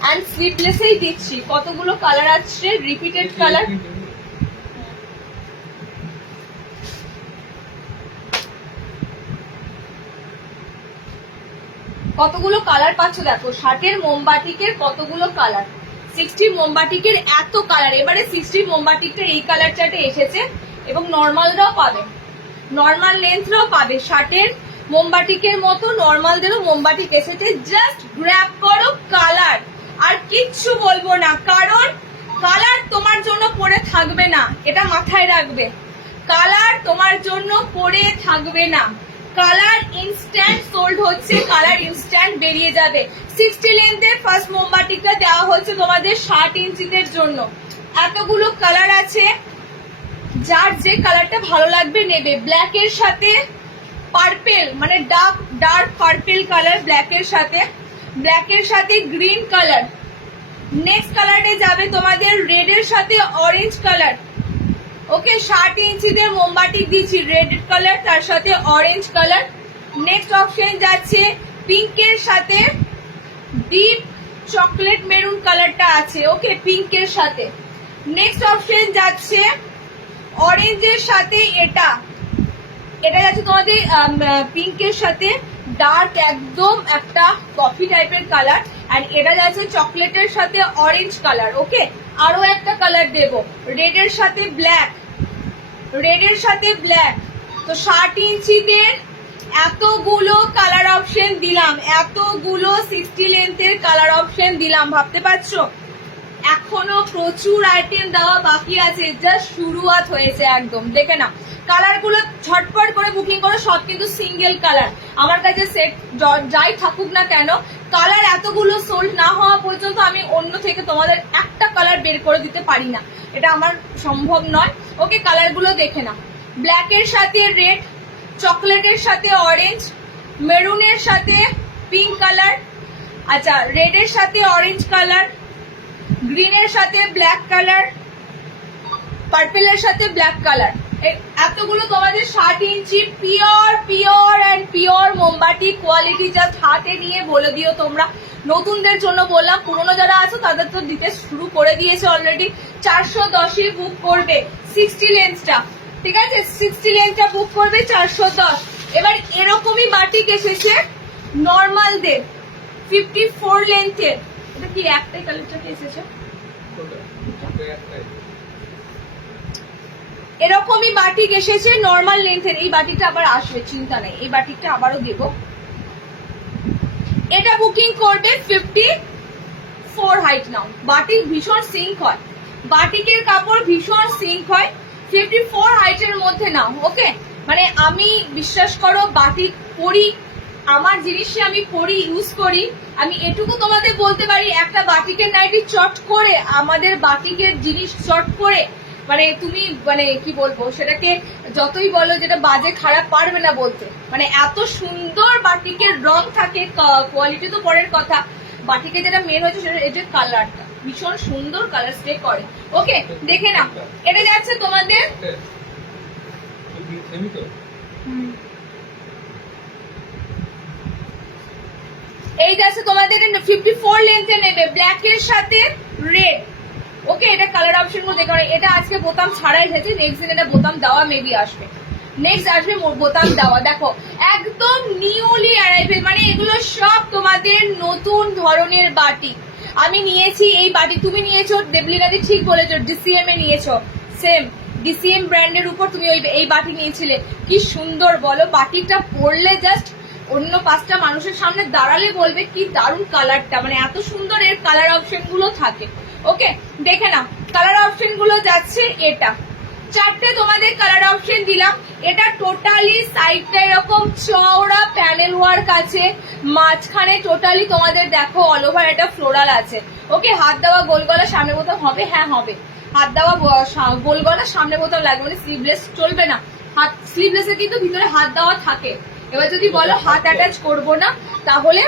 অ্যান্ড স্লিপলেসেই দিচ্ছি। কতগুলো কালার আছে, রিপিটেড কালার, কতগুলো কালার পাচ্ছ দেখো, শার্টের মোমবাটিকের কতগুলো কালার, 60 মোমবাটিকের এত কালার। এবারে 60 মোমবাটিকটা এই কালার চার্টে এসেছে, এবং নর্মালরাও পাবে, নর্মাল লেন্থরাও পাবে, শার্টের মোমবাটিকের মতো নর্মালদেরও মোমবাটিক এসেছে। জাস্ট গ্র্যাব করো কালার, আর কিচ্ছু বলবো না, কারণ কালার তোমার জন্য পড়ে থাকবে না, এটা মাথায় রাখবে, কালার তোমার জন্য পড়ে থাকবে না, কালার ইনস্ট্যান্ট সোল্ড হচ্ছে, কালার ইনস্ট্যান্ট বেরিয়ে যাবে। 60 লেন্থের ফার্স্ট মোমবাটিকটা দেওয়া হচ্ছে তোমাদের 60 ইঞ্চিদের জন্য। এতগুলো কালার আছে, যার যে কালারটা ভালো লাগবে নেবে। ব্ল্যাক এর সাথে পার্পেল, মানে ডার্ক পার্পেল কালার ব্ল্যাক এর সাথে গ্রিন কালার। নেক্সট কালারে যাবে তোমাদের রেড এর সাথে অরেঞ্জ কালার। ওকে, 60 ইঞ্চিদের মোমবাতি দিচ্ছি, রেড কালার তার সাথে অরেঞ্জ কালার। নেক্সট অপশন যাচ্ছে পিঙ্কের সাথে ডিপ চকলেট মেরুন কালারটা আছে, ওকে, পিঙ্কের সাথে। নেক্সট অপশন যাচ্ছে অরেঞ্জের সাথে এটা যাচ্ছে তোমাদের পিঙ্কের সাথে ডার্ক একদম একটা কফি টাইপের কালার, আর এটা যাচ্ছে চকলেটের সাথে অরেঞ্জ কালার। ওকে, আরো একটা কালার দেব রেড এর সাথে ব্ল্যাক, তো 60 ইঞ্চিদের এতগুলো কালার অপশন দিলাম, এতগুলো 60 লেন্থের কালার অপশন দিলাম, ভাবতে পারছো এখনো প্রচুর আইটেম দেওয়া বাকি আছে, জাস্ট শুরুয়াত হয়েছে একদম। দেখে না কালার গুলো ঝটপট করে বুকিং করো, সব কিন্তু সিঙ্গেল কালার। আমার কাছে সেট যাই থাকুক না কেন, কালার এতগুলো সোল্ড না হওয়া পর্যন্ত আমি অন্য থেকে তোমাদের একটা কালার বের করে দিতে পারি না, এটা আমার সম্ভব নয়। ওকে, কালার গুলো দেখে না, ব্ল্যাক এর সাথে রেড, চকলেটের সাথে অরেঞ্জ, মেরুনের সাথে পিঙ্ক কালার, আচ্ছা রেড এর সাথে অরেঞ্জ কালার, গ্রিনের সাথে ব্ল্যাক কালার, পার্পেলের সাথে ব্ল্যাক কালার। এতগুলো তোমাদের 60 ইঞ্চি পিওর মোমবাতি কোয়ালিটি, জাস্ট হাতে নিয়ে বলে দিও তোমরা। নতুনদের জন্য বললাম, পুরনো যারা আছো তাদের তো দিতে শুরু করে দিয়েছে অলরেডি। 410 বুক করবে 60 লেন্সটা, ঠিক আছে, 60 লেন্সটা বুক করবে 410। এবার এরকমই বাটিক এসেছে নর্মালদের 54 লেন্থের, এটা কি একটাই কালেকশন এসেছে, এরকমই বাটিক এসেছে নর্মাল লেন্থের। এই বাটিকটা আবার আসবে, চিন্তা নেই, এই বাটিকটা আবারও দেব। এটা বুকিং করবে 54 হাইট। নাও বাটিক ভীষণ সিঙ্ক হয়, বাটিকের কাপড় ভীষণ সিঙ্ক হয়, 54 হাইটের মধ্যে নাও। ওকে, মানে আমি বিশ্বাস করো বাটিক পরি, আমার জিনিসে আমি পরি, ইউজ করি, আমি এটুকু তোমাদের বলতে পারি, একটা বাটিকের নাইটি চট করে, আমাদের বাটিকের জিনিস চট করে, মানে তুমি মানে কি বলবো সেটাকে, যতই বলো যেটা বাজে খারাপ পারবে না বলতে, মানে এত সুন্দর বাটিকের রং থাকে, কোয়ালিটি তো পরের কথা, বাটিকে যেটা মেন হয়েছে সেটা এই যে কালারটা ভীষণ সুন্দর কালার স্টে করে। ওকে, দেখে না, এটা যাচ্ছে তোমাদের এই যাচ্ছে তোমাদের 54 লেন্থে নেবে, ব্ল্যাক এর সাথে রেড। ওকে, এটা কালার অপশন গুলো দেখো, এটা আজকে বোতাম ছাড়াই এসেছে, নেক্সট দিন এটা বোতাম দেওয়া মেবি আসবে, নেক্সট আসবে বোতাম দেওয়া। দেখো একদম নিউলি অ্যারাইভেল, মানে এগুলো সব তোমাদের নতুন ধরনের বাটি। আমি নিয়েছি এই বাটি, তুমি নিয়েছো দেবলিনাদি, ঠিক বলেছো, ডিসিএম এ নিয়েছো, সেম ডিসিএম ব্র্যান্ডের উপর তুমি এই বাটি নিয়েছিলে। কি সুন্দর বলো, বাটিটা পরলে জাস্ট অন্য 5টা মানুষের সামনে দাঁড়ালে বলবে কি দারুণ কালারটা, মানে এত সুন্দর এর কালার অপশন গুলো থাকে। ওকে, দেখে না কালার অপশন গুলো যাচ্ছে, এটা 4টে তোমাদের কালার অপশন দিলাম। এটা টোটালি সাইডটা এরকম চওড়া প্যানেল ওয়ার্ক আছে, মাঝখানে টোটালি তোমাদের দেখো অল ওভার এটা ফ্লোরাল আছে। ওকে, হাত দেওয়া গোল গলা সামনে বোতাম হবে, হ্যাঁ হবে, হাত দেওয়া গোল গলা সামনে বোতাম লাগবে, মানে স্লিভলেস চলবে না, হাত স্লিভলেসে কিন্তু ভিতরে হাত দেওয়া থাকে। এবার যদি বলো হাত অ্যাটাচ করবো না, তাহলে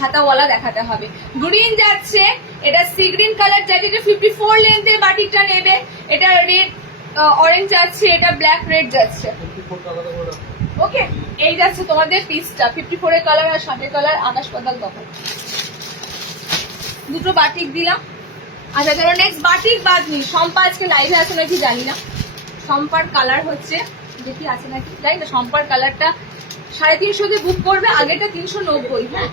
হাতাওয়ালা দেখাতে হবে। গ্রিন যাচ্ছে, এটা সি গ্রিন কালার যাচ্ছে, এটা 54 লেন্থের বাটিকটা নেবে। এটা রেড অরেঞ্জ যাচ্ছে, এটা ব্ল্যাক রেড যাচ্ছে। ওকে, এই যাচ্ছে তোমাদের পিসটা 54 এর কালার আর 60 এর কালার, আকাশ পাতাল তফাৎ। দুটো বাটিক দিলাম। আচ্ছা চলো নেক্সট বাটিক বাদনি। শম্পা আজকে লাইভে আছে নাকি জানি না, শম্পার কালার হচ্ছে দেখি আছে নাকি জানি না, শম্পার কালারটা 350 দিয়ে বুক করবে, আগেটা 390, হ্যাঁ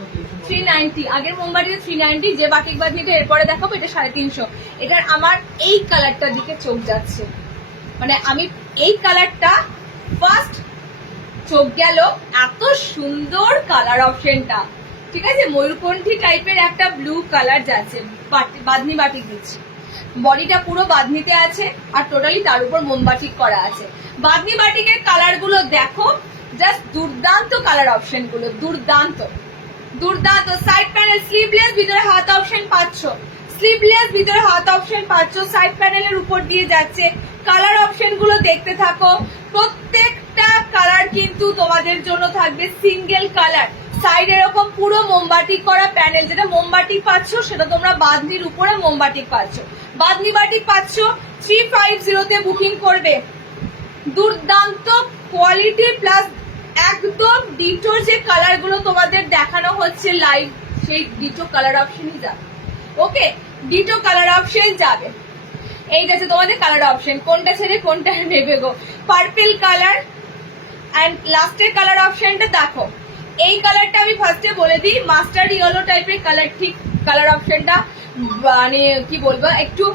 390, আগের মোমবাটিতে 390, যে বাটিক বাদনিটা এরপরে দেখাবো এটা 350। এটার আমার এই কালারটার দিকে চোখ যাচ্ছে, মানে আমি এই কালারটা ফার্স্ট চোখ গেল, এত সুন্দর কালার অপশনটা, ঠিক আছে, ময়ূরকণ্ঠী টাইপের একটা ব্লু কালার যাচ্ছে, বাদনি বাটিক দিচ্ছি, বডিটা পুরো বাদনিতে আছে আর টোটালি তার উপর মোমবাটিক করা আছে। বাদনি বাটিকের কালার গুলো দেখো, জাস্ট দুর্দান্ত কালার অপশন গুলো, দুর্দান্ত দুর্দান্ত। সাইড প্যানেল স্লিভলেস, ভিতরে হাত অপশন পাচ্ছ, স্লিভলেস, ভিতরে হাত অপশন পাচ্ছ, সাইড প্যানেলের উপর দিয়ে যাচ্ছে। কালার অপশন গুলো দেখতে থাকো, প্রত্যেকটা কালার কিন্তু তোমাদের জন্য থাকবে সিঙ্গেল কালার। সাইড এরকম পুরো মোমবাটি করা প্যানেল, যেটা মোমবাটি পাচ্ছ সেটা তোমরা বাঁধনির উপরে মোমবাটি পাচ্ছ, বাঁধনি বাটিক পাচ্ছ। 350 তে বুকিং করবে। দুর্দান্ত কোয়ালিটি প্লাস একদম ডিটোর যে কালার গুলো তোমাদের দেখানো হচ্ছে লাইভ, সেই ডিটো কালার অপশনই যাবে। ওকে, ডিটো কালার অপশন যাবে। এই যাচ্ছে তোমাদের কালার অপশন, কোনটা ছেড়ে কোনটা নেবে গো। পার্পল কালার অ্যান্ড লাস্টের কালার অপশনটা দেখো। এই কালারটা আমি ফার্স্টে বলে দিই, মাস্টার্ড ইয়েলো টাইপের কালার, ঠিক কালার অপশনটা মানে কি বলবো, একটু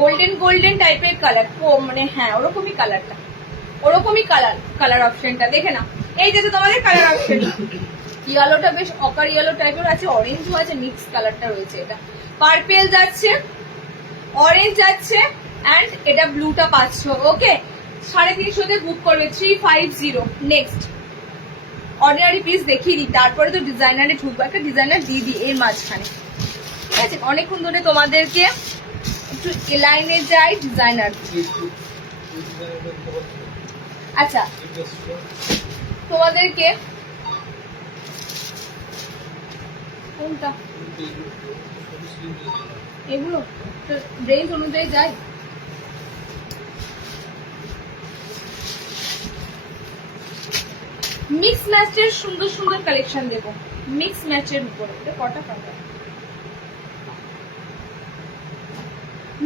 গোল্ডেন গোল্ডেন টাইপের কালার, মানে হ্যাঁ ওরকমই কালারটা, ওরকমই কালার অপশনটা দেখে না। এই যাচ্ছে তোমাদের কালার অপশন, ইয়েলোটা বেশ অকার ইয়েলো টাইপের আছে, অরেঞ্জও আছে, মিক্স কালারটা রয়েছে। এটা পার্পেল যাচ্ছে, অরেঞ্জ যাচ্ছে, অ্যান্ড এটা ব্লুটা পাচ্ছ। ওকে, 350 বুক করবে। 350। নেক্সট অর্ডিনারি পিস দেখিয়ে দিই, তারপরে তো ডিজাইনারে ঢুকবো। একটা ডিজাইনার দিয়ে দিই এর মাঝখানে, ঠিক আছে? অনেকক্ষণ ধরে তোমাদেরকে একটু এলাইনে যাই ডিজাইনার। আচ্ছা, তোমাদেরকে কোনটা, এগুলো রেঞ্জ অনুযায়ী যায়। মিক্স ম্যাচের সুন্দর সুন্দর কালেকশন দেবো, মিক্স ম্যাচের উপরে। এটা কটা পাবে?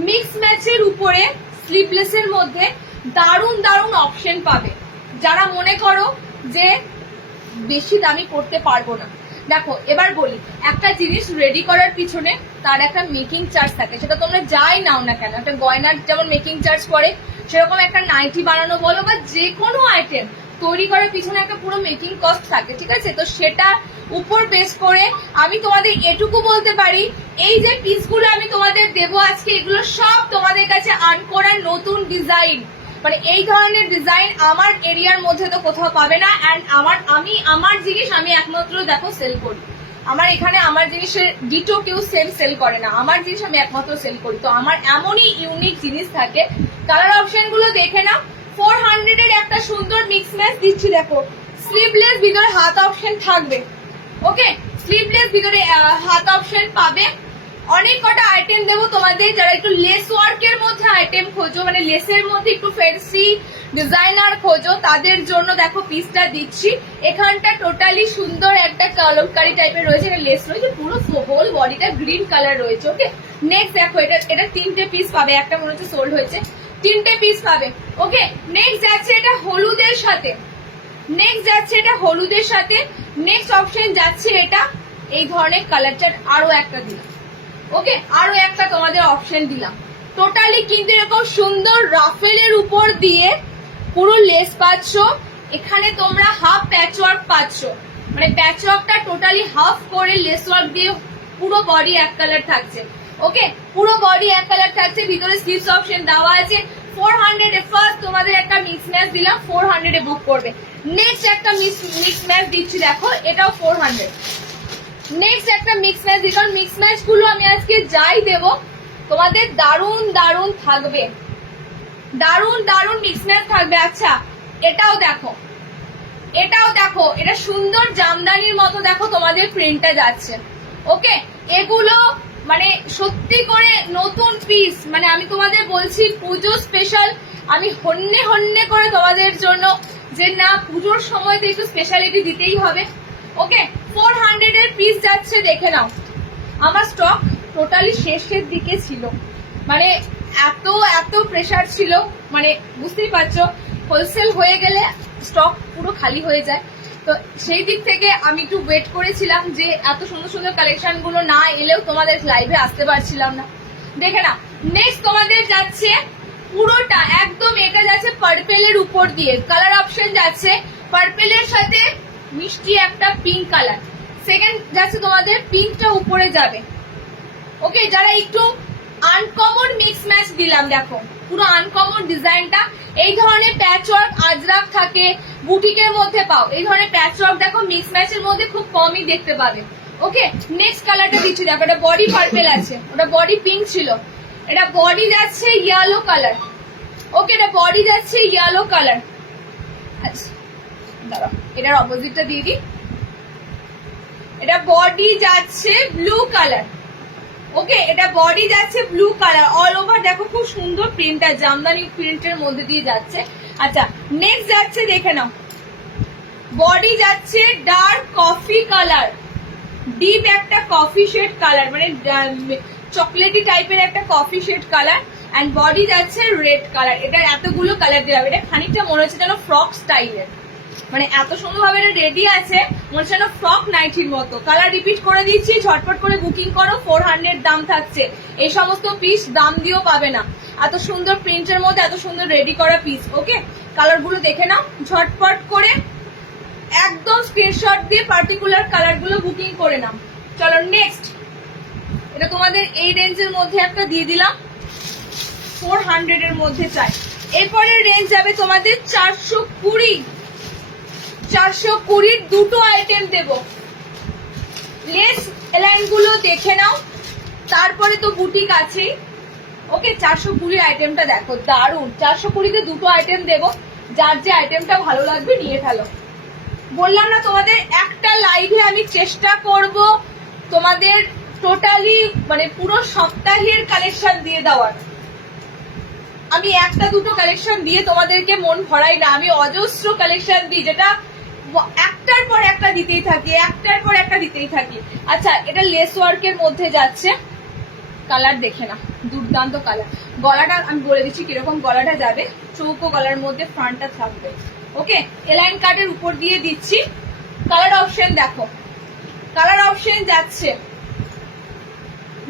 মিক্স ম্যাচের উপরে স্লিভলেসের মধ্যে দারুণ দারুণ অপশন পাবে। যারা মনে করো যে বেশি দামি করতে পারবো না, দেখো এবার বলি, একটা জিনিস রেডি করার পিছনে তার একটা মেকিং চার্জ থাকে, সেটা তোমরা যাই নাও না কেন। একটা গয়নার যেমন মেকিং চার্জ পড়ে, সেরকম একটা নাইটি বানানো বলো বা যে কোনো আইটেম তৈরি করার পিছনে একটা পুরো মেকিং কস্ট থাকে, ঠিক আছে? তো সেটা উপর বেস করে আমি তোমাদের এটুকু বলতে পারি, এই যে পিসগুলো আমি তোমাদের দেবো আজকে, এগুলো সব তোমাদের কাছে আনকোরার নতুন ডিজাইন। মানে এই ধরনের ডিজাইন আমার এরিয়ার মধ্যে তো কোথাও পাবে না। অ্যান্ড আমার জিনিস আমি একমাত্র দেখো সেল করি, আমার এখানে আমার জিনিসের ডিটো কেউ সেল করে না, আমার জিনিস আমি একমাত্র সেল করি। তো আমার এমনই ইউনিক জিনিস থাকে। কালার অপশন গুলো দেখে নাও। 400 এর একটা সুন্দর মিক্স ম্যাচ দিচ্ছি, দেখো স্লিভলেস, ভিতরে হাত অপশন থাকবে। ওকে, স্লিভলেস, ভিতরে হাত অপশন পাবে। অনেক কটা আইটেম দেবো তোমাদের, যারা একটু লেস ওয়ার্কের মধ্যে আইটেম খোঁজো, মানে লেসের মধ্যে একটু ফ্যান্সি ডিজাইনার খোঁজো, তাদের জন্য দেখো পিসটা দিচ্ছি। এখানটা টোটালি সুন্দর একটা কলমকারি টাইপের রয়েছে, এটা লেস রয়েছে, পুরো হোল বডিটা গ্রিন কালার রয়েছে। ওকে, নেক্সট দেখো এটা 3টে পিস পাবে, একটা মনে হচ্ছে সোল্ড হয়েছে, 3টে পিস পাবে। ওকে, নেক্সট যাচ্ছে এটা হলুদের সাথে, নেক্সট যাচ্ছে এটা হলুদের সাথে। নেক্সট অপশন যাচ্ছে এটা এই ধরনের কালারটা, আরো একটা দিলাম। ওকে, আরো একটা তোমাদের অপশন দিলাম। টোটালি কিন্তু এরকম সুন্দর রাফেলের উপর দিয়ে পুরো লেস পাচ্ছ। এখানে তোমরা হাফ প্যাচওয়ার্ক পাচ্ছ, মানে প্যাচওয়ার্কটা টোটালি হাফ করে লেস ওয়ার্ক দিয়ে পুরো বডি এক কালার থাকছে। ওকে, পুরো বডি এক কালার থাকছে, ভিতরে স্লিভস অপশন দেওয়া আছে। 400 এ ফার্স্ট তোমাদের একটা মিক্স ম্যাচ দিলাম, 400 এ বুক করবে। নেক্সট একটা মিক্স ম্যাচ দিচ্ছি, দেখো এটাও 400। নেক্সট একটা মিক্স ম্যাচ দিই, কারণ মিক্স ম্যাচ গুলো আমি আজকে যাই দেবো তোমাদের দারুণ দারুণ থাকবে, দারুণ দারুণ মিক্স ম্যাচ থাকবে। আচ্ছা, এটাও দেখো, এটাও দেখো, এটা সুন্দর জামদানির মতো দেখো তোমাদের প্রিন্টটা যাচ্ছে। ওকে, এগুলো মানে সত্যি করে নতুন পিস, মানে আমি তোমাদের বলছি পুজো স্পেশাল, আমি হন্যে হন্যে করে তোমাদের জন্য যে না পুজোর সময় তো একটু স্পেশালিটি দিতেই হবে। ওকে, 400 এর পিস যাচ্ছে, দেখে নাও। আমার স্টক টোটালি শেষের দিকে ছিল, মানে এত প্রেসার ছিল, মানে বুঝতেই পারছো হোলসেল হয়ে গেলে স্টক পুরো খালি হয়ে যায়। তো সেই দিক থেকে আমি একটু ওয়েট করেছিলাম যে এত সুন্দর সুন্দর কালেকশন গুলো না এলেও তোমাদের লাইভে আসতে পারছিলাম না। দেখে না, নেক্সট তোমাদের যাচ্ছে পুরোটা একদম, এটা যাচ্ছে পার্পেলের উপর দিয়ে, কালার অপশন যাচ্ছে পার্পেলের সাথে মিষ্টি একটা পিঙ্ক কালার। সেকেন্ড যাচ্ছে তোমাদের পিঙ্কটা উপরে যাবে। ওকে, যারা একটু আনকমন মিক্স ম্যাচ দিলাম, দেখো পুরো আনকমন ডিজাইনটা। এই ধরনের প্যাচওয়ার্ক আজরাক থাকে, বুটিকের মধ্যে পাও। এই ধরনের প্যাচওয়ার্ক দেখো মিক্স ম্যাচের মধ্যে খুব কমই দেখতে পাবে। ওকে, নেক্সট কালারটা দিচ্ছি দেখো, এটা বডি পার্পেল আছে, ওটা বডি পিঙ্ক ছিল, এটা বডি যাচ্ছে ইয়েলো কালার। ওকে, এটা বডি যাচ্ছে ইয়েলো কালার। আচ্ছা দাঁড়াও, এটার অপোজিটটা দিয়ে দিই। এটা বডি যাচ্ছে ব্লু কালার। ওকে, এটা বডি যাচ্ছে ব্লু কালার, অল ওভার দেখো খুব সুন্দর প্রিন্টটা, জামদানি প্রিন্টের মধ্যে দিয়ে যাচ্ছে। আচ্ছা নেক্সট যাচ্ছে, দেখে নাও, বডি যাচ্ছে ডার্ক কফি কালার, ডিপ একটা কফি শেড কালার, মানে চকলেটি টাইপের একটা coffee shade colour, and body যাচ্ছে রেড কালার। এটা এতগুলো কালার দেওয়া হবে, এটা খানিকটা মনে হচ্ছে যেন ফ্রক স্টাইলের, মানে এত সুন্দরভাবে এটা রেডি আছে মনে হচ্ছে যেন ফ্রক নাইটির মতো। কালার রিপিট করে দিচ্ছি, ঝটপট করে বুকিং করো, 400 দাম থাকছে। এই সমস্ত পিস দাম দিয়েও পাবে না, এত সুন্দর প্রিন্টের মধ্যে এত সুন্দর রেডি করা পিস। ওকে, কালার গুলো দেখে নাও, ঝটপট করে একদম স্ক্রিনশট দিয়ে পার্টিকুলার কালার গুলো বুকিং করে নাও। চলো নেক্সট, এটা তোমাদের এই রেঞ্জের মধ্যে একটা দিয়ে দিলাম, 400 এর মধ্যে চাই। এরপরের রেঞ্জ যাবে তোমাদের 420। 420 দুটো আইটেম দেব। লেস লাইন গুলো দেখে নাও, তারপরে তো বুটিক আছেই। ওকে, 420 আইটেমটা দেখো, দারুন। 420 তে দুটো আইটেম দেব, যার যে আইটেমটা ভালো লাগবে নিয়ে ফেলো। বললাম না তোমাদের, একটা লাইভে আমি চেষ্টা করব তোমাদের টোটালি মানে পুরো সপ্তাহের কালেকশন দিয়ে দেওয়ার। আমি একটা দুটো কালেকশন দিয়ে তোমাদেরকে মন ভরাই না, আমি অজস্র কালেকশন দিই, যেটা একটার পর একটা দিতেই থাকি, একটার পর একটা দিতেই থাকি। আচ্ছা, এটা লেস ওয়ার্কের মধ্যে যাচ্ছে, কালার দেখে না, দুর্দান্ত কালার। গলাটা আমি বলে দিচ্ছি কিরকম গলাটা যাবে, চৌকো গলার মধ্যে ফ্রন্টটা থাকবে। ওকে, এলাইন কাটের উপর দিয়ে দিচ্ছি। কালার অপশন দেখো, কালার অপশন যাচ্ছে,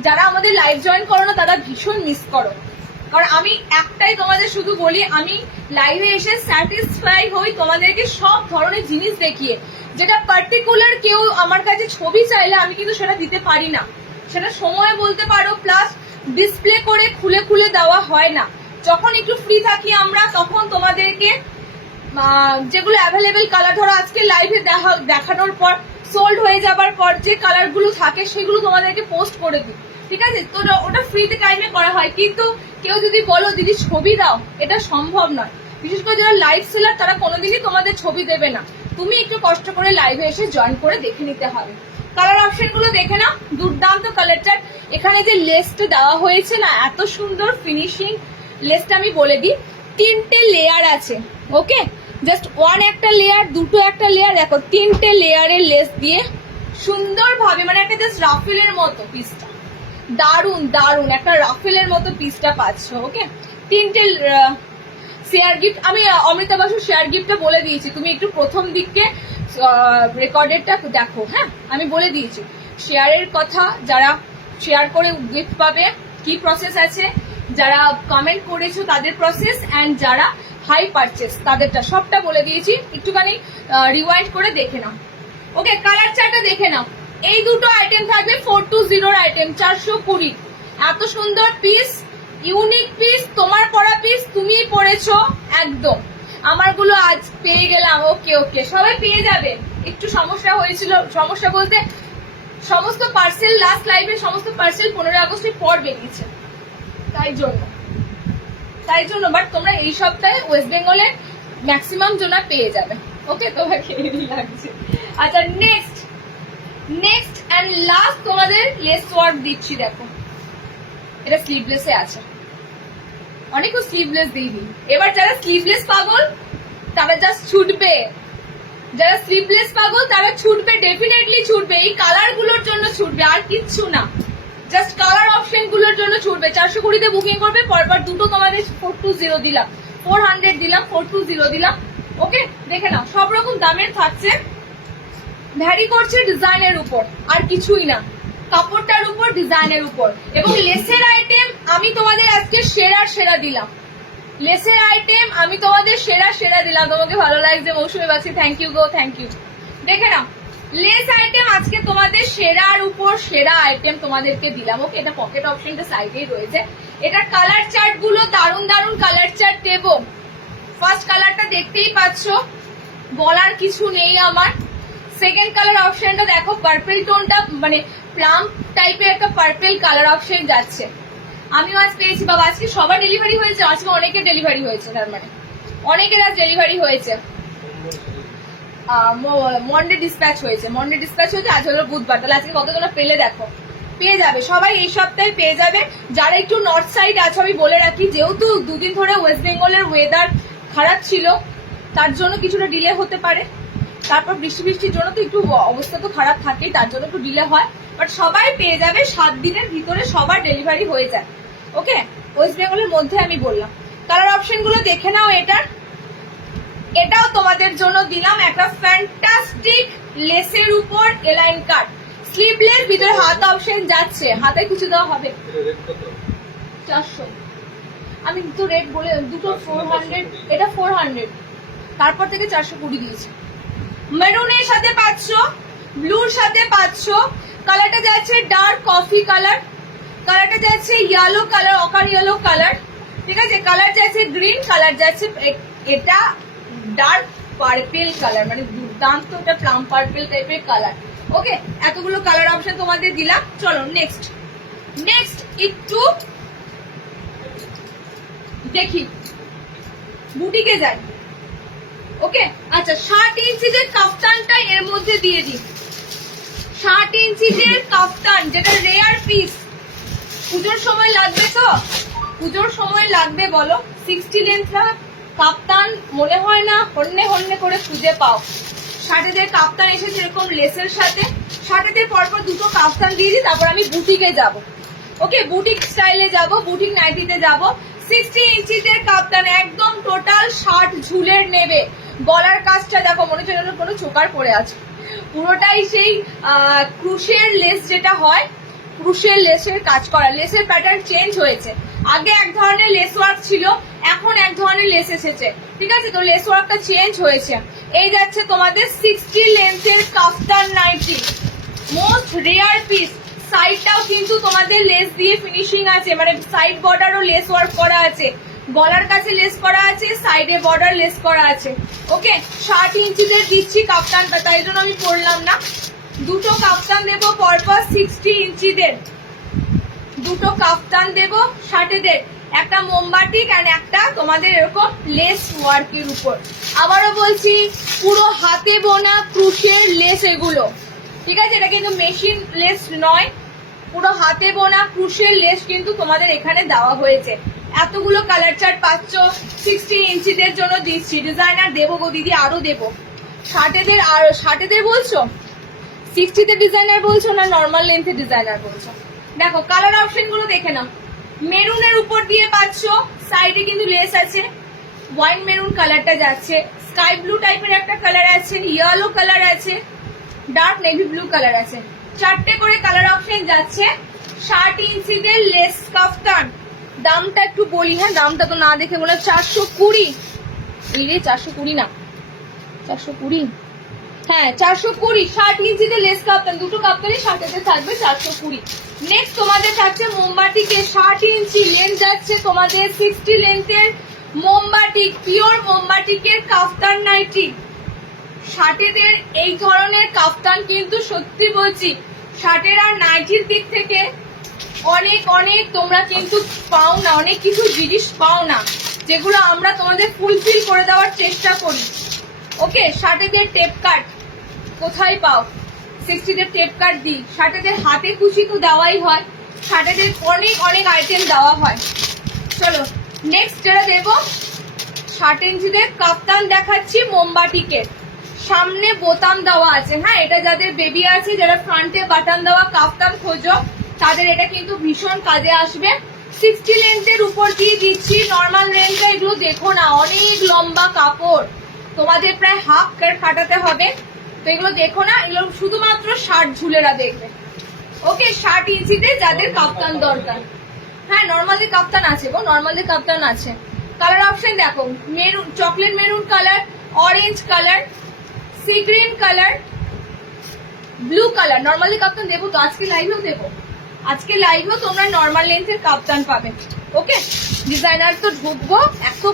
যারা আমাদের লাইভ জয়েন করো না তারা ভীষণ মিস করো, কারণ আমি একটাই তোমাদের শুধু বলি, আমি লাইভে এসে স্যাটিসফাই হই তোমাদেরকে সব ধরনের জিনিস দেখিয়ে। যেটা পার্টিকুলার কেউ আমার কাছে ছবি চাইলে আমি কিন্তু সেটা দিতে পারি না, সেটা সময় বলতে পারো, প্লাস ডিসপ্লে করে খুলে খুলে দেওয়া হয় না। যখন একটু ফ্রি থাকি আমরা, তখন তোমাদেরকে যেগুলো অ্যাভেলেবেল কালার, ধরো আজকে লাইভে দেখানোর পর সোল্ড হয়ে যাবার পর যে কালার গুলো থাকে সেগুলো তোমাদেরকে পোস্ট করে দিই, ঠিক আছে? তো ওটা ফ্রিতে টাইমে করা হয়, কিন্তু কেউ যদি বলো দিদি ছবি দাও, এটা সম্ভব নয়। বিশেষ করে যারা লাইভ সেলার তারা কোনোদিনই তোমাদের ছবি দেবে না, তুমি একটু কষ্ট করে লাইভে এসে জয়েন করে দেখে নিতে হবে। কালার অপশন গুলো দেখে না, দুর্দান্ত কালারটা। এখানে যে লেসটা দেওয়া হয়েছে না, এত সুন্দর ফিনিশিং লেসটা। আমি বলে দিই, 3টে লেয়ার আছে। ওকে, জাস্ট ওয়ান একটা লেয়ার, দুটো একটা লেয়ার, দেখো 3টে লেয়ারের লেস দিয়ে সুন্দরভাবে, মানে একটা জাস্ট রাফেলের মতো পিসটা, দারুন দারুন একটা রাফেলের মতো পিসটা পাচ্ছ। ওকে, 3টে শেয়ার গিফট, আমি অমৃতা বাসুর শেয়ার গিফটটা বলে দিয়েছি, তুমি একটু প্রথম দিকে রেকর্ডেডটা দেখো। হ্যাঁ, আমি বলে দিয়েছি শেয়ারের কথা, যারা শেয়ার করে গিফট পাবে, কি প্রসেস আছে, যারা কমেন্ট করেছো তাদের প্রসেস, এন্ড যারা হাই পারচেস তাদেরটা, সবটা বলে দিয়েছি। একটুখানি রিওয়াইন্ড করে দেখে নাও। ওকে, কালার চার্টটা দেখে নাও। এই দুটো আইটেম থাকবে 420 আইটেম, 420। এত সুন্দর পিস, ইউনিক পিস, তোমার পরা পিস, তুমি পরেছো একদম। আমারগুলো আজ পেয়ে গেলাম। ওকে ওকে, সবাই পেয়ে যাবে। একটু সমস্যা হয়েছিল, সমস্যা বলতে সমস্ত পার্সেল লাস্ট লাইভে সমস্ত পার্সেল 15 আগস্টের পর বেরিয়েছে, তাই জন্য বাট তোমরা এই সপ্তাহে ওয়েস্ট বেঙ্গলে ম্যাক্সিমাম জনা পেয়ে যাবে। ওকে, তোমার কেমন লাগছে? আচ্ছা, নেক্সট এন্ড লাস্ট তোমাদের লেস ওয়ার্ক দিচ্ছি। দেখো, এটা স্লিভলেসে আছে, অনেকও স্লিভলেস দিয়ে দিই। এবার যারা স্লিভলেস পাগল তারা জাস্ট ছুটবে, যারা স্লিভলেস পাগল তারা ছুটবে, ডেফিনেটলি ছুটবে। এই কালার গুলোর জন্য ছুটবে, আর কিচ্ছু না, জাস্ট কালার অপশন গুলোর জন্য ছুটবে। 420 বুকিং করবে, পরপর দুটো তোমাদের 420 দিলাম, 400 দিলাম, 420 দিলাম। ওকে, দেখে নাও, সব রকম দামের থাকছে, ভ্যারি করছে ডিজাইনের উপর, আর কিছুই না, কাপড়টার উপর, ডিজাইনের উপর। এবং লেসের আইটেম আমি তোমাদের আজকে সেরা দিলাম, লেসের আইটেম আমি তোমাদের সেরা দিলাম। তোমাকে ভালো লাগছে মৌসুমী বাক্সি, থ্যাংক ইউ গো, থ্যাংক ইউ। দেখে নাও, লেস আইটেম আজকে তোমাদের সেরার উপর সেরা আইটেম তোমাদেরকে দিলাম। ওকে, এটা পকেট অপশনটা সাইডেই রয়েছে। এটা কালার চার্ট গুলো দারুন কালার চার্ট দেবো। ফার্স্ট কালারটা দেখতেই পাচ্ছ, বলার কিছু নেই আমার, সেকেন্ড কালার অপশনটা দেখো, পার্পল টোনটা মানে প্লাম টাইপের একটা পার্পল কালার অপশন যাচ্ছে। আমিও আজ পেয়েছি বাবা, আজকে সবার ডেলিভারি হয়েছে, আজকে অনেকের ডেলিভারি হয়েছে, তার মানে অনেকের আজ ডেলিভারি হয়েছে। মন্ডে ডিসপ্যাচ হয়েছে, মন্ডে ডিসপ্যাচ হয়েছে, আজ হলো বুধবার, তাহলে আজকে কতগুলো পেলে দেখো, পেয়ে যাবে সবাই এই সপ্তাহে পেয়ে যাবে। যারা একটু নর্থ সাইড আছে আমি বলে রাখি, যেহেতু দুদিন ধরে ওয়েস্ট বেঙ্গলের ওয়েদার খারাপ ছিল তার জন্য কিছুটা ডিলে হতে পারে, তারপর বৃষ্টির জন্য তো একটু অবস্থা তো খারাপ থাকেই, তার জন্য একটু ডিলে হয়, বাট সবাই পেয়ে যাবে 7 দিনের ভিতরে, সবার ডেলিভারি হয়ে যায়। ওকে, ওয়েস্ট বেঙ্গলের মধ্যে আমি বললাম। কালার অপশন গুলো দেখে নাও। এটাও তোমাদের জন্য দিলাম একটা ফ্যান্টাস্টিক লেসের উপর এলাইন কাট, স্লিভলেস, ভিতরে হাত অপশন যাচ্ছে, হাতে কিছু দেওয়া হবে। 400, আমি তো রেট বলে দুটো 400, এটা 400, তারপর থেকে 420 দিয়েছি। মেরুনের সাথে 500, ব্লুর সাথে 500, কালারটা যাচ্ছে ডার্ক কফি কালার, কালারটা যাচ্ছে ইয়েলো কালার, অকার ইয়েলো কালার, ঠিক আছে, কালার যাচ্ছে গ্রিন, কালার যাচ্ছে এটা ডার্ক পার্পল কালার, মানে দুর্দান্ত, এটা প্লাম পার্পল টাইপের কালার। ওকে, এতগুলো কালার অপশন তোমাদের দিলাম। চলো নেক্সট একটু দেখি, বুটিকে যাই। ওকে, আচ্ছা 60 ইঞ্চিদের কাফতানটা এর মধ্যে দিয়ে দিই। 60 ইঞ্চিদের কাফতান, যেটা রেয়ার পিস, পুজোর সময় লাগবে তো, পুজোর সময় লাগবে বলো। 60 লেন্থরা কাপ্তান মনে হয় না হন্যে করে খুঁজে পাও। 60 কাপ্তান এসেছে এরকম লেসের সাথে, 60 পরপর দুটো কাপ্তান দিয়ে দিই, তারপর আমি বুটিকে যাব। ওকে, বুটিক স্টাইলে যাব, বুটিক নাইটিতে যাব। 60 ইঞ্চিদের কাপ্তান একদম টোটাল 60 ঝুলের নেবে। গলার কাজটা দেখো, মনে হচ্ছে কোনো চোকার পরে আছে, পুরোটাই সেই ক্রুশের লেস যেটা হয়, ক্রুশের লেসের কাজ করা। লেসের প্যাটার্ন চেঞ্জ হয়েছে, আগে এক ধরনের লেস ওয়ার্ক ছিল, এখন এক ধরনের লেস এসেছে, ঠিক আছে, তো লেস ওয়ার্কটা চেঞ্জ হয়েছে। এই যাচ্ছে তোমাদের 60 লেন্থের কাফতান নাইটি, মোস্ট রেয়ার পিস। সাইডটাও কিন্তু তোমাদের লেস দিয়ে ফিনিশিং আছে, মানে সাইড বর্ডারও লেস ওয়ার্ক করা আছে, গলার কাছে লেস করা আছে, সাইডে বর্ডার লেস করা আছে। ওকে, 60 ইঞ্চিদের দিচ্ছি কাফতানটা, তাই জন্য আমি পরলাম না। দুটো কাফতান দেবো পরপর 60 ইঞ্চিদের, দুটো কাফতান দেবো 60 একটা মোমবাটিক আর একটা তোমাদের এরকম লেস ওয়ার্কের উপর। আবারও বলছি, পুরো হাতে বোনা ক্রুশের লেস এগুলো, ঠিক আছে, এটা কিন্তু মেশিন লেস নয়, পুরো হাতে বোনা ক্রুশের লেস কিন্তু তোমাদের এখানে দেওয়া হয়েছে। এতগুলো কালার চার্ট পাচ্ছ, 60 ইঞ্চিদের জন্য দিচ্ছি। ডিজাইনার দেবো গো দিদি, আরো দেবো। 60 আর 60 বলছো, 60 ডিজাইনার বলছো না নর্মাল লেন্থের ডিজাইনার বলছো? দেখো কালার অপশন গুলো দেখে নাও। মেরুনের উপর দিয়ে পাচ্ছ, সাইডে কিন্তু লেস আছে, ওয়াইন মেরুন কালারটা যাচ্ছে, স্কাই ব্লু টাইপের একটা কালার আছে, ইয়েলো কালার আছে, ডার্ক নেভি ব্লু কালার আছে, 4টে করে কালার অপশন যাচ্ছে। 60 ইঞ্চিদের লেস কাফতান, দামটা একটু বলি, হ্যাঁ দামটা তো না দেখে বলে 420, এই রে 420 না, 420, হ্যাঁ 420। 60 ইঞ্চিতে লেস কাপ্তান, দুটো কাপ্তানই 60 থাকবে, 420। নেক্সট তোমাদের থাকছে মোমবাটিকে, 60 ইঞ্চি লেন্থ যাচ্ছে তোমাদের, 60 লেন্থের মোমবাটিক, পিওর মোমবাটিকের কাফতান নাইটি। 60 এই ধরনের কাফতান কিন্তু সত্যি বলছি 60 আর নাইটির দিক থেকে অনেক তোমরা কিন্তু পাও না, অনেক কিছু জিনিস পাও না, যেগুলো আমরা তোমাদের ফুলফিল করে দেওয়ার চেষ্টা করি। ওকে, 60 টেপ কাট কোথায় পাও? 60 টেপ কাট দিই, 60 হাতে কুচি তো দেওয়াই হয়, 60 অনেক আইটেম দেওয়া হয়। চলো নেক্সট যেটা দেবো, 60 ইঞ্চিদের কাপ্তান দেখাচ্ছি মোমবাটিকের, সামনে বোতাম দেওয়া আছে। হ্যাঁ, এটা যাদের বেবি আছে, যারা ফ্রন্টে বাটন দেওয়া কাপ্তান খোঁজো, তাদের এটা কিন্তু ভীষণ কাজে আসবে। 60 লেন্থের উপর দিয়ে দিচ্ছি। নর্মাল লেন্থটা এগুলো দেখো না, অনেক লম্বা কাপড়, তোমাদের প্রায় হাফ কাটাতে হবে, তো এগুলো দেখো না, এগুলো শুধুমাত্র 60 ঝুলেরা দেখবে। ওকে, 60 ইঞ্চিতে যাদের কাপ্তান দরকার, হ্যাঁ নর্মালি কাপ্তান আছে গো, নর্মালি কাপ্তান আছে। কালার অপশন দেখো, maroon, chocolate maroon colour, orange colour, sea green colour, blue colour. Normally kaftan দেবো তো, আজকে লাইভেও দেবো, আজকে লাইভেও তোমরা নর্মাল লেন্থের কাপ্তান পাবে। ওকে, ডিজাইনার তো ঢুকবো, এত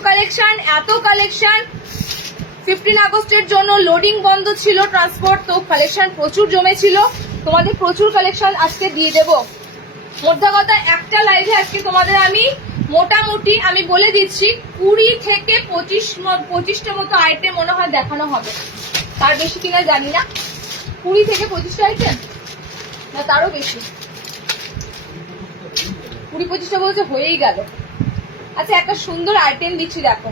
কালেকশন 15 আগস্টের জন্য লোডিং বন্ধ ছিল, ট্রান্সপোর্ট, তো কালেকশন প্রচুর জমেছিল, তোমাদের প্রচুর কালেকশন আজকে দিয়ে দেবো। মোদ্দা কথা, একটা লাইভে আজকে তোমাদের আমি মোটামুটি আমি বলে দিচ্ছি 20 থেকে 25টা মতো আইটেম মনে হয় দেখানো হবে, তার বেশি কিনা জানি না। 20 থেকে 25টা আইটেম না তারও বেশি, 20-25টা বলছে হয়েই গেল। আচ্ছা, একটা সুন্দর আইটেম দিচ্ছি দেখো,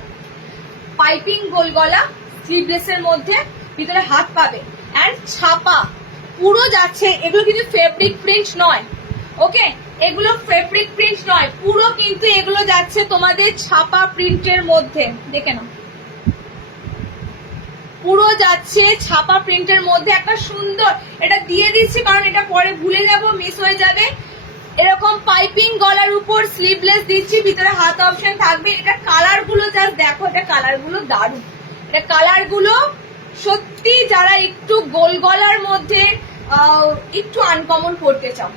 পাইপিং গোল গলা, স্লিভলেসের মধ্যে, ভিতরে হাত পাবে এন্ড ছাপা পুরো যাচ্ছে। এগুলো কিন্তু ফেব্রিক প্রিন্ট নয়, ওকে, এগুলো ফেব্রিক প্রিন্ট নয়, পুরো কিন্তু এগুলো যাচ্ছে তোমাদের ছাপা প্রিন্টের মধ্যে। দেখে নাও, পুরো যাচ্ছে ছাপা প্রিন্টের মধ্যে। একটা সুন্দর, এটা দিয়ে দিচ্ছি কারণ এটা পরে ভুলে যাব, মিস হয়ে যাবে। এরকম পাইপিং গলার উপর স্লিভলেস দিচ্ছি, ভিতরে হাত অপশন থাকবে। এটা কালার গুলো জাস্ট দেখো, এটা কালার গুলো দারুণ, এটা কালার গুলো সত্যি, যারা একটু গোল গলার মধ্যে একটু আনকমন করতে চাও,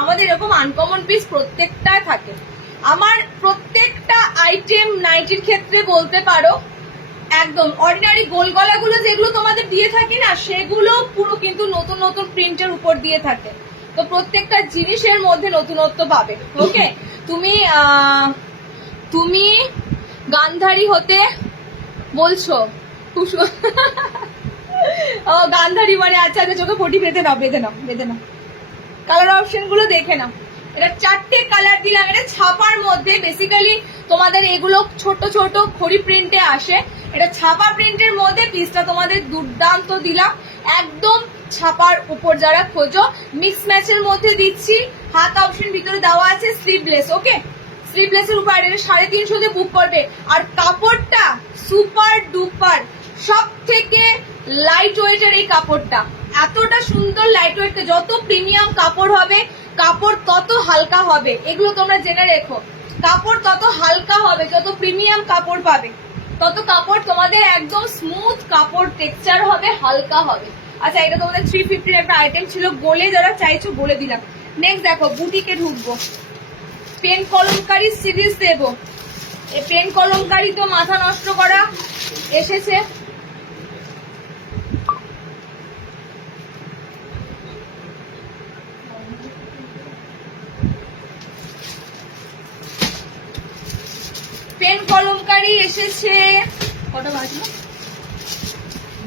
আমাদের এরকম আনকমন পিস প্রত্যেকটা থাকে। আমার প্রত্যেকটা আইটেম নাইটির ক্ষেত্রে বলতে পারো একদম অর্ডিনারি গোল গলাগুলো যেগুলো তোমাদের দিয়ে থাকি না, সেগুলো পুরো কিন্তু নতুন নতুন প্রিন্টের উপর দিয়ে থাকে। তো প্রত্যেকটা জিনিসের মধ্যে নতুনত্ব পাবে। ওকে, তুমি গান্ধারী হতে বলছো, ও গান্ধারী মানে আচ্ছা আচ্ছা, চোখে পটি বেঁধে নাও, বেঁধে নাও, বেঁধে নাও। কালার অপশন গুলো দেখে নাও, এটা 4টে কালার দিলাম। এটা ছাপার মধ্যে, বেসিক্যালি তোমাদের এগুলো ছোট ছোট খড়ি প্রিন্টে আসে, এটা ছাপা প্রিন্টের মধ্যে পিসটা তোমাদের দুর্দান্ত দিলাম, একদম ছাপার উপর যারা খোঁজো। মিক্স ম্যাচের মধ্যে দিচ্ছি, হাত অপশন ভিতরে দেওয়া আছে, স্লিভলেস। ওকে, স্লিভলেসের উপর এটা 350 দিয়ে বুক করবে। আর কাপড়টা সুপার ডুপার, সব থেকে লাইট ওয়েটের এই কাপড়টা, এতটা সুন্দর লাইট ওয়েট। যত প্রিমিয়াম কাপড় হবে, কাপড় তত হালকা হবে, এগুলো তোমরা জেনে রেখো। কাপড় তত হালকা হবে, যত প্রিমিয়াম কাপড় পাবে, তত কাপড় তোমাদের একদম স্মুথ কাপড় টেক্সচার হবে, হালকা হবে। আচ্ছা, এটা তোমাদের 350 একটা আইটেম ছিল, গোলে যারা চাইছো বলে দিলাম। নেক্সট দেখো, বুটিকে ঢুকবো, পেন কলমকারি সিরিজ দেবো। এই পেন কলমকারি তো মাথা নষ্ট করা এসেছে। পেন কলমকারি এসেছে, কটা বাজলো,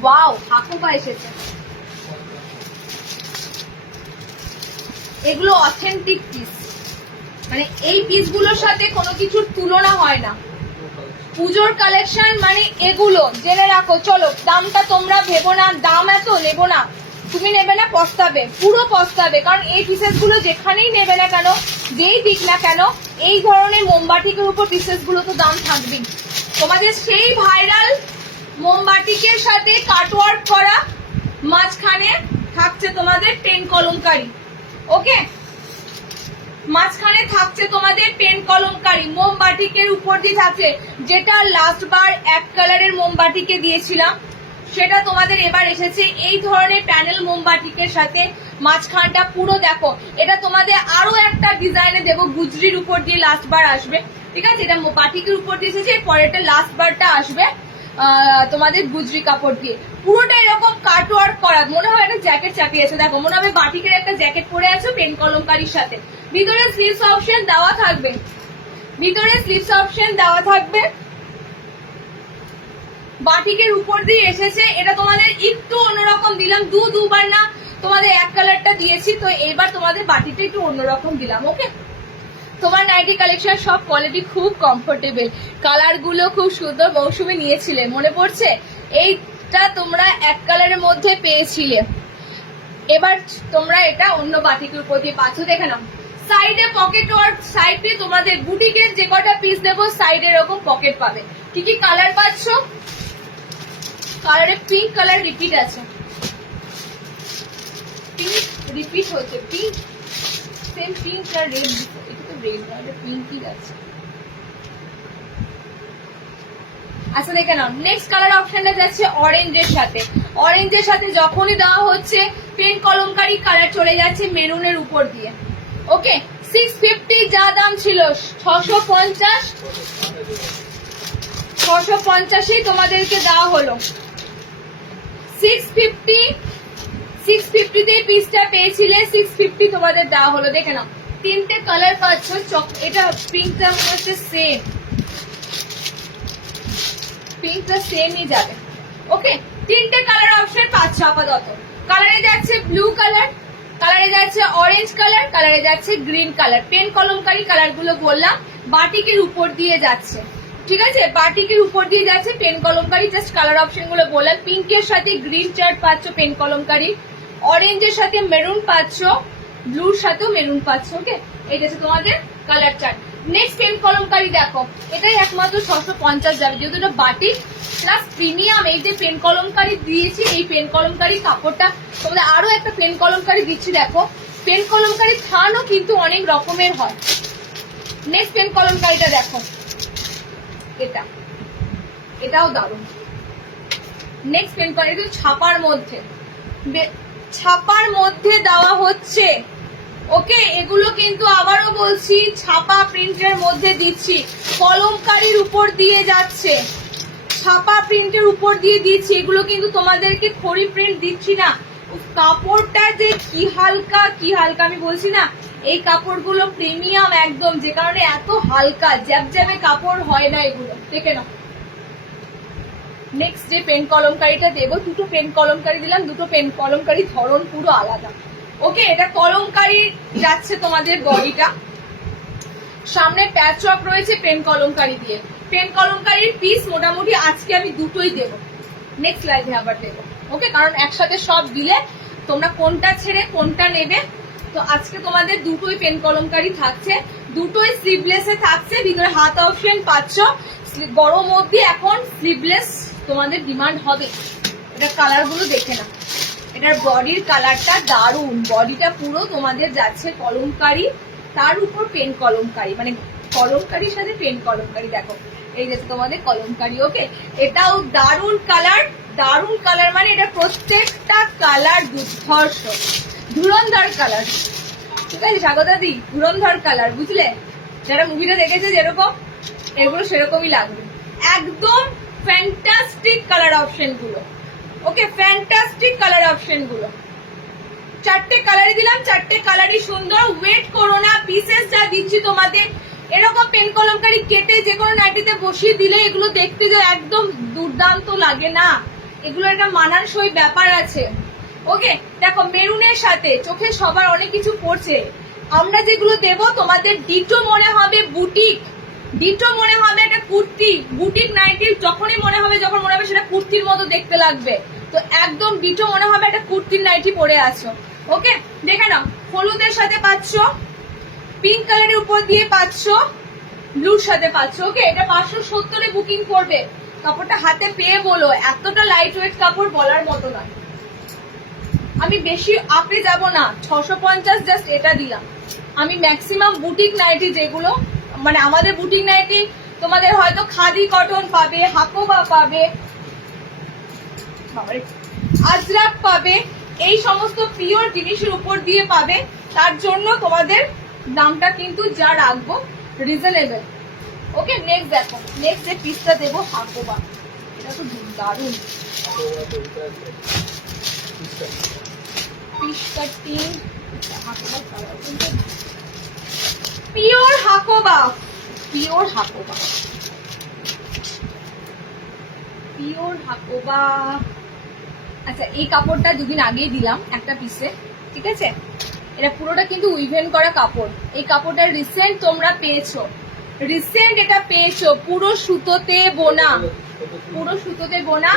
ওয়াও, হাকুপা এসেছে। এগুলো অথেন্টিক পিস, মানে এই পিসগুলোর সাথে কোনো কিছুর তুলনা হয় না। পুজোর কালেকশন মানে এগুলো জেনে রাখো। চলো, দামটা তোমরা ভেবো না, দাম এত নেবো না, তুমি নেবে না পস্তাবে, পুরো পস্তাবে। কারণ এই পিসেস গুলো যেখানেই নেবে না কেন, যেই দিক না কেন, এই ধরনের মোমবাটিকের উপর পিসেস গুলো তো দাম থাকবেই। তোমাদের সেই ভাইরাল মোমবাটিকের সাথে কাটওয়ার্ক করা, মাঝখানে থাকছে তোমাদের পেন কলমকারি। ওকে, মাঝখানে থাকছে তোমাদের পেন কলমকারি, মোমবাটিকের উপর দিয়ে থাকছে। যেটা লাস্ট বার এক কালারের মোমবাটিকে দিয়েছিলাম, সেটা তোমাদের এবার এসেছে এই ধরনের প্যানেল মোমবাটিকের সাথে। মাঝখানটা পুরো দেখো, এটা তোমাদের আরো একটা ডিজাইনে দেবো, গুজরির উপর দিয়ে লাস্ট বার আসবে, ঠিক আছে। এটা বাটিকের উপর দিয়ে এসেছে, পরেরটা লাস্ট বারটা আসবে তোমাদের গুজরি কাপড় দিয়ে, পুরোটা এরকম কাটওয়ার্ক করা। মনে হয় একটা জ্যাকেট চাপিয়েছে, দেখো মনে হবে বাটিকের একটা জ্যাকেট পরে আছে পেন কলমকারির সাথে। ভিতরে স্লিভস অপশন দেওয়া থাকবে, ভিতরে স্লিভস অপশন দেওয়া থাকবে। বাটিকের উপর দিয়ে এসেছে, এটা তোমাদের একটু অন্যরকম দিলাম, দুবার না তোমাদের এক কালারটা দিয়েছি, তো এবার তোমাদের বাটিটা একটু অন্যরকম দিলাম। ওকে, তোমার নাইটি কালেকশন সব কোয়ালিটি খুব কমফোর্টেবল, কালার গুলো খুব সুন্দর। মৌসুমী নিয়েছিলে মনে পড়ছে, এইটা তোমরা এক কালারের মধ্যে পেয়েছিলে, এবার তোমরা এটা অন্য বাটিকের উপর দিয়ে পাচ্ছ। দেখে নাও, সাইডে পকেট ওয়ার্ক, সাইডে তোমাদের বুটিকের যে কটা পিস দেবো সাইডে এরকম পকেট পাবে। কি কি কালার পাচ্ছ, কালারে পিঙ্ক কালার রিপিট আছে, পিঙ্ক রিপিট হচ্ছে, পিঙ্ক সেম পিঙ্ক আর রেড, এটা তো রেড না, এটা পিঙ্কই আছে। আচ্ছা দেখে নাও, নেক্সট কালার অপশনটা যাচ্ছে অরেঞ্জের সাথে। অরেঞ্জের সাথে যখনই দেওয়া হচ্ছে পেন কলমকারি কালার চলে যাচ্ছে মেরুনের উপর দিয়ে। ওকে, 650 যা দাম ছিল 650, 650ই তোমাদেরকে দেওয়া হলো। 650 পিসটা পেয়েছিলে, 650 তোমাদের দেওয়া হলো। দেখে নাও, তিনটে কালার পাচ্ছ। এটা পিঙ্কটা হচ্ছে সেম, পিঙ্কটা সেমই যাবে। ওকে, তিনটে কালার অপশন পাচ্ছ আপাতত। কালারে যাচ্ছে ব্লু কালার, কালারে যাচ্ছে অরেঞ্জ কালার, কালারে যাচ্ছে green colour. Pen kalamkari colour গুলো বললাম, বাটিকের উপর দিয়ে যাচ্ছে, ঠিক আছে, বাটিকের উপর দিয়ে যাচ্ছে pen kalamkari. Just colour option গুলো বললাম। পিঙ্কের সাথে গ্রিন চার্ট পাচ্ছ পেন কলমকারী, অরেঞ্জের সাথে মেরুন পাচ্ছ, ব্লুর সাথেও মেরুন পাচ্ছ। ওকে, এটা হচ্ছে তোমাদের colour chart. Next pen kalamkari দেখো, এটাই একমাত্র 650 যাবে, যেহেতু এটা বাটিক প্লাস প্রিমিয়াম। এই যে পেন কলমকারী দিয়েছি, এই পেন কলমকারী কাপড়টা তোমাদের আরো একটা পেন কলমকারী দিচ্ছি। দেখো, পেন কলমকারী থানও কিন্তু অনেক রকমের হয়। নেক্সট পেন কলমকারীটা দেখো, এটাও দারুণ। নেক্সট পেন কলমকারী ছাপার মধ্যে দেওয়া হচ্ছে। ওকে, এগুলো কিন্তু আবারও বলছি ছাপা প্রিন্টের মধ্যে দিচ্ছি, কলমকারীর উপর দিয়ে যাচ্ছে, ছাপা প্রিন্টের উপর দিয়ে দিচ্ছি। এগুলো কিন্তু তোমাদেরকে খড়ি প্রিন্ট দিচ্ছি না। কাপড়টা যে কি হালকা আমি বলছি না, এই কাপড়গুলো প্রিমিয়াম একদম, যে কারণে এত হালকা জ্যাবজ্যাবে কাপড় হয় না এগুলো। দেখে নাও। নেক্সট যে পেন কলমকারীটা দেবো, দুটো পেন কলমকারী দিলাম, দুটো পেন কলমকারী ধরন পুরো আলাদা। ওকে, এটা কলমকারী যাচ্ছে তোমাদের বডিটা, সামনে প্যাচ ওয়ার্ক রয়েছে পেন কলমকারী দিয়ে। পেন কলমকারীর পিস মোটামুটি আজকে আমি দুটোই দেবো, নেক্সট লাইভে আবার দেবো। ওকে, কারণ একসাথে সব দিলে তোমরা কোনটা ছেড়ে কোনটা নেবে। তো আজকে তোমাদের দুটোই পেন কলমকারী থাকছে, দুটোই স্লিভলেসে থাকছে, ভিতরে হাত অপশন পাচ্ছ। গরম অবধি এখন স্লিভলেস তোমাদের ডিমান্ড হবে। এটা কালার গুলো দেখে না, এটার বডির কালারটা দারুণ, বডিটা পুরো তোমাদের যাচ্ছে কলমকারী, তার উপর পেন কলমকারী, মানে কলমকারীর সাথে পেন কলমকারী। দেখো, এই যে তোমাদের কলমকারী। ওকে, এটাও দারুণ কালার, মানে এটা প্রত্যেকটা কালার দুর্ধর্ষ, ধুরন্ধর কালার। ঠিক আছে স্বাগতা দি, ধুরন্ধর কালার, বুঝলে? যারা মুভিটা দেখেছে যেরকম, এগুলো সেরকমই লাগবে। একদম ফ্যান্টাস্টিক কালার অপশন গুলো। ওকে, ফ্যান্টাস্টিক কালার অপশন গুলো। চারটে কালারই দিলাম, চারটে কালারই সুন্দর। ওয়েট করো না, পিসেস যা দিচ্ছি তোমাদের, এরকম পেন কলমকারী কেটে যে কোনো নাইটিতে বসিয়ে দিলে এগুলো দেখতে যে একদম দুর্দান্ত লাগে না, এগুলো একটা মানানসই ব্যাপার আছে। ওকে, দেখো মেরুনের সাথে চোখে সবার অনেক কিছু পড়ছে, আমরা যেগুলো দেব তোমাদের ডিটো মনে হবে বুটিক, ডিটো মনে হবে একটা কুর্তি, বুটিক নাইটি যখনই মনে হবে, যখন মনে হবে সেটা কুর্তির মতো দেখতে লাগবে, তো একদম ডিটো মনে হবে একটা কুর্তির নাইটি পরে আছো। ওকে, দেখে নাও, হলুদের সাথে পাচ্ছ, পিঙ্ক কালারের উপর দিয়ে পাচ্ছ, ব্লুর সাথে পাচ্ছ। ওকে, এটা 570 বুকিং করবে। কাপড়টা হাতে পেয়ে বলো, এতটা লাইট ওয়েট কাপড় বলার মতো নয়। আমি বেশি আপে যাব না, 650 জাস্ট এটা দিলাম। আমি ম্যাক্সিমাম বুটিক নাইটি যেগুলো, মানে আমাদের বুটিক নাইটি তোমাদের হয়তো খাদি কটন পাবে, হাকোবা পাবে, আজরাক পাবে, এই সমস্ত পিওর জিনিসের উপর দিয়ে পাবে। তার জন্য তোমাদের দামটা কিন্তু যা রাখবো রিজনেবল। ওকে, নেক্সট দেখো, নেক্সট যে পিসটা দেবো হাকোবা, এটা তো দারুণ piece cutting, pure Hakoba, pure Hakoba, pure Hakoba. আচ্ছা, এই কাপড়টা দুদিন আগেই দিলাম একটা পিসে, ঠিক আছে? এটা পুরোটা কিন্তু উইভেন করা কাপড়। এই কাপড়টা রিসেন্ট তোমরা পেয়েছো, রিসেন্ট এটা পেয়েছো, পুরো সুতোতে বোনা, পুরো সুতোতে বোনা,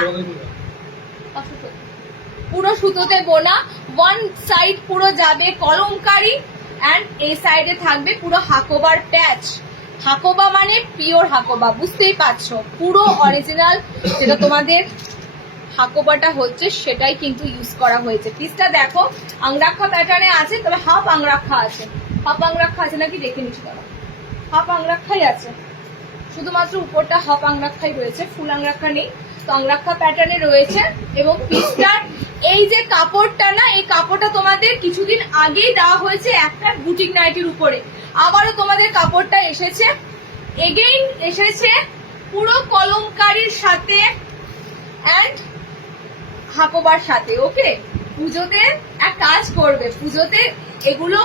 পুরো সুতোতে বোনা। ওয়ান সাইড পুরো যাবে কলমকারী, এন্ড এই সাইডে থাকবে পুরো হাকোবার প্যাচ। হাকোবা মানে পিওর হাকোবা, বুঝতেই পারছো, পুরো অরিজিনাল যেটা তোমাদের হাকোবাটা হচ্ছে সেটাই কিন্তু ইউজ করা হয়েছে। পিসটা দেখো, আংরাক্ষা প্যাটার্নে আছে, তবে হাফ আংরাক্ষা আছে, হাফ আংরাক্ষা আছে নাকি দেখে নিচ্ছি, তারা হাফ আংরাক্ষাই আছে, শুধুমাত্র উপরটা হাফ আংরাক্ষাই রয়েছে, ফুল আংরাক্ষা নেই। তো আংরাক্ষা প্যাটার্নে রয়েছে। এবং পিসটার এই যে কাপড়টা না, এই কাপড়টা তোমাদের কিছুদিন আগেই দেওয়া হয়েছে একটা বুটিক নাইটির উপরে, আবারও তোমাদের কাপড়টা এসেছে, এগেইন এসেছে পুরো কলমকারীর সাথে, এন্ড হাকোবার সাথে। ওকে, পুজোতে এক কাজ করবে, পুজোতে এগুলো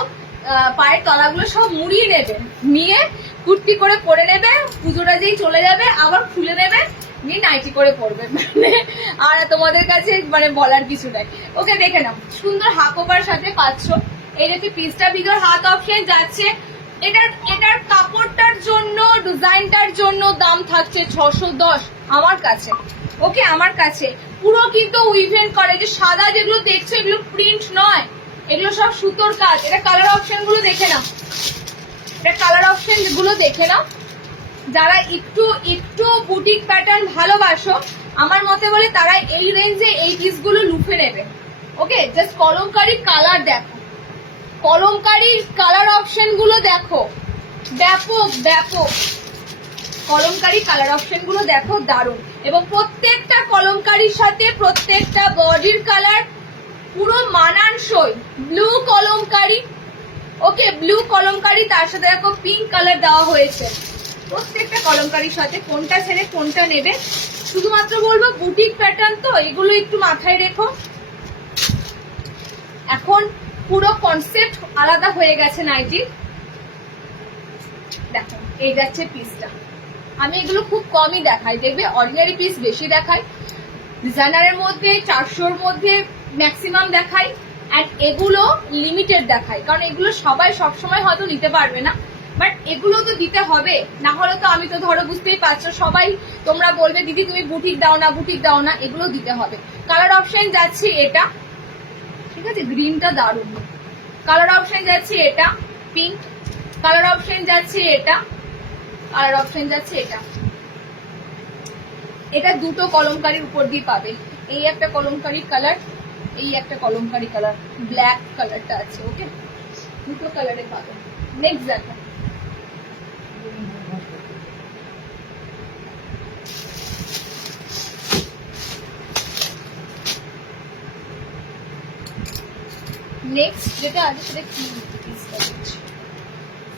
পায়ের তলাগুলো সব মুড়িয়ে নেবে, নিয়ে কুর্তি করে পরে নেবে, পুজোটা যেই চলে যাবে আবার খুলে নেবে, নিয়ে নাইটি করে পরবে, মানে আর তোমাদের কাছে মানে বলার কিছু নাই। ওকে, দেখে নাও সুন্দর হাকোবার সাথে পাচ্ছ। এই যে পিসটা ভিতর হাত অপশন যাচ্ছে। এটার কাপড়টার জন্য, ডিজাইনটার জন্য দাম থাকছে 610 আমার কাছে। ওকে, আমার কাছে পুরো কিন্তু উইভেন করে, যে সাদা যেগুলো দেখছো এগুলো প্রিন্ট নয়, এগুলো সব সুতোর কাজ। এটা কালার অপশন গুলো দেখে নাও, এটা কালার অপশন গুলো দেখে নাও। যারা একটু একটু বুটিক প্যাটার্ন ভালোবাসো আমার মতে বলে, তারা এই রেঞ্জে এই পিসগুলো লুফে নেবে। ওকে, জাস্ট কলমকারী কালার দেখো, কলমকারী কালার অপশন গুলো দেখো, ব্যাপক ব্যাপক কলমকারী কালার অপশন গুলো দেখো, দারুণ। এবং প্রত্যেকটা কলমকারীর সাথে প্রত্যেকটা বডির কালার পুরো মানানসই। ব্লু কলমকারী, ওকে, ব্লু কলমকারী, তার সাথে দেখো পিঙ্ক কালার দেওয়া হয়েছে। প্রত্যেকটা কলমকারীর সাথে কোনটা ছেড়ে কোনটা নেবে, শুধুমাত্র বলবো বুটিক প্যাটার্ন তো এগুলো একটু মাথায় রেখো। এখন পুরো কনসেপ্ট আলাদা হয়ে গেছে নাইটির। দেখো এই যাচ্ছে পিসটা, আমি এগুলো খুব কমই দেখাই, দেখবে অর্ডিনারি পিস বেশি দেখাই, ডিজাইনারের মধ্যে 400-র মধ্যে ম্যাক্সিমাম দেখাই, আর এগুলো লিমিটেড দেখাই, কারণ এগুলো সবাই সবসময় হয়তো নিতে পারবে না, বাট এগুলো তো দিতে হবে, না হলে তো আমি তো ধরো বুঝতেই পারছো সবাই তোমরা বলবে দিদি তুমি বুটিক দাও না, বুটিক দাও না, এগুলো দিতে হবে। কালার অপশন যাচ্ছে এটা, ঠিক আছে, গ্রিনটা দারুণ। কালার অপশন যাচ্ছে এটা পিঙ্ক, কালার অপশন যাচ্ছে এটা, কালার অপশন যাচ্ছে এটা। এটা দুটো কলমকারীর উপর দিয়ে পাবে, এই একটা কলমকারী কালার, এই একটা কলমকারী কালার, ব্ল্যাক কালারটা আছে। ওকে, দুটো কালারে পাবে। নেক্সট দেখো, নেক্সট যেটা আছে সেটা কি,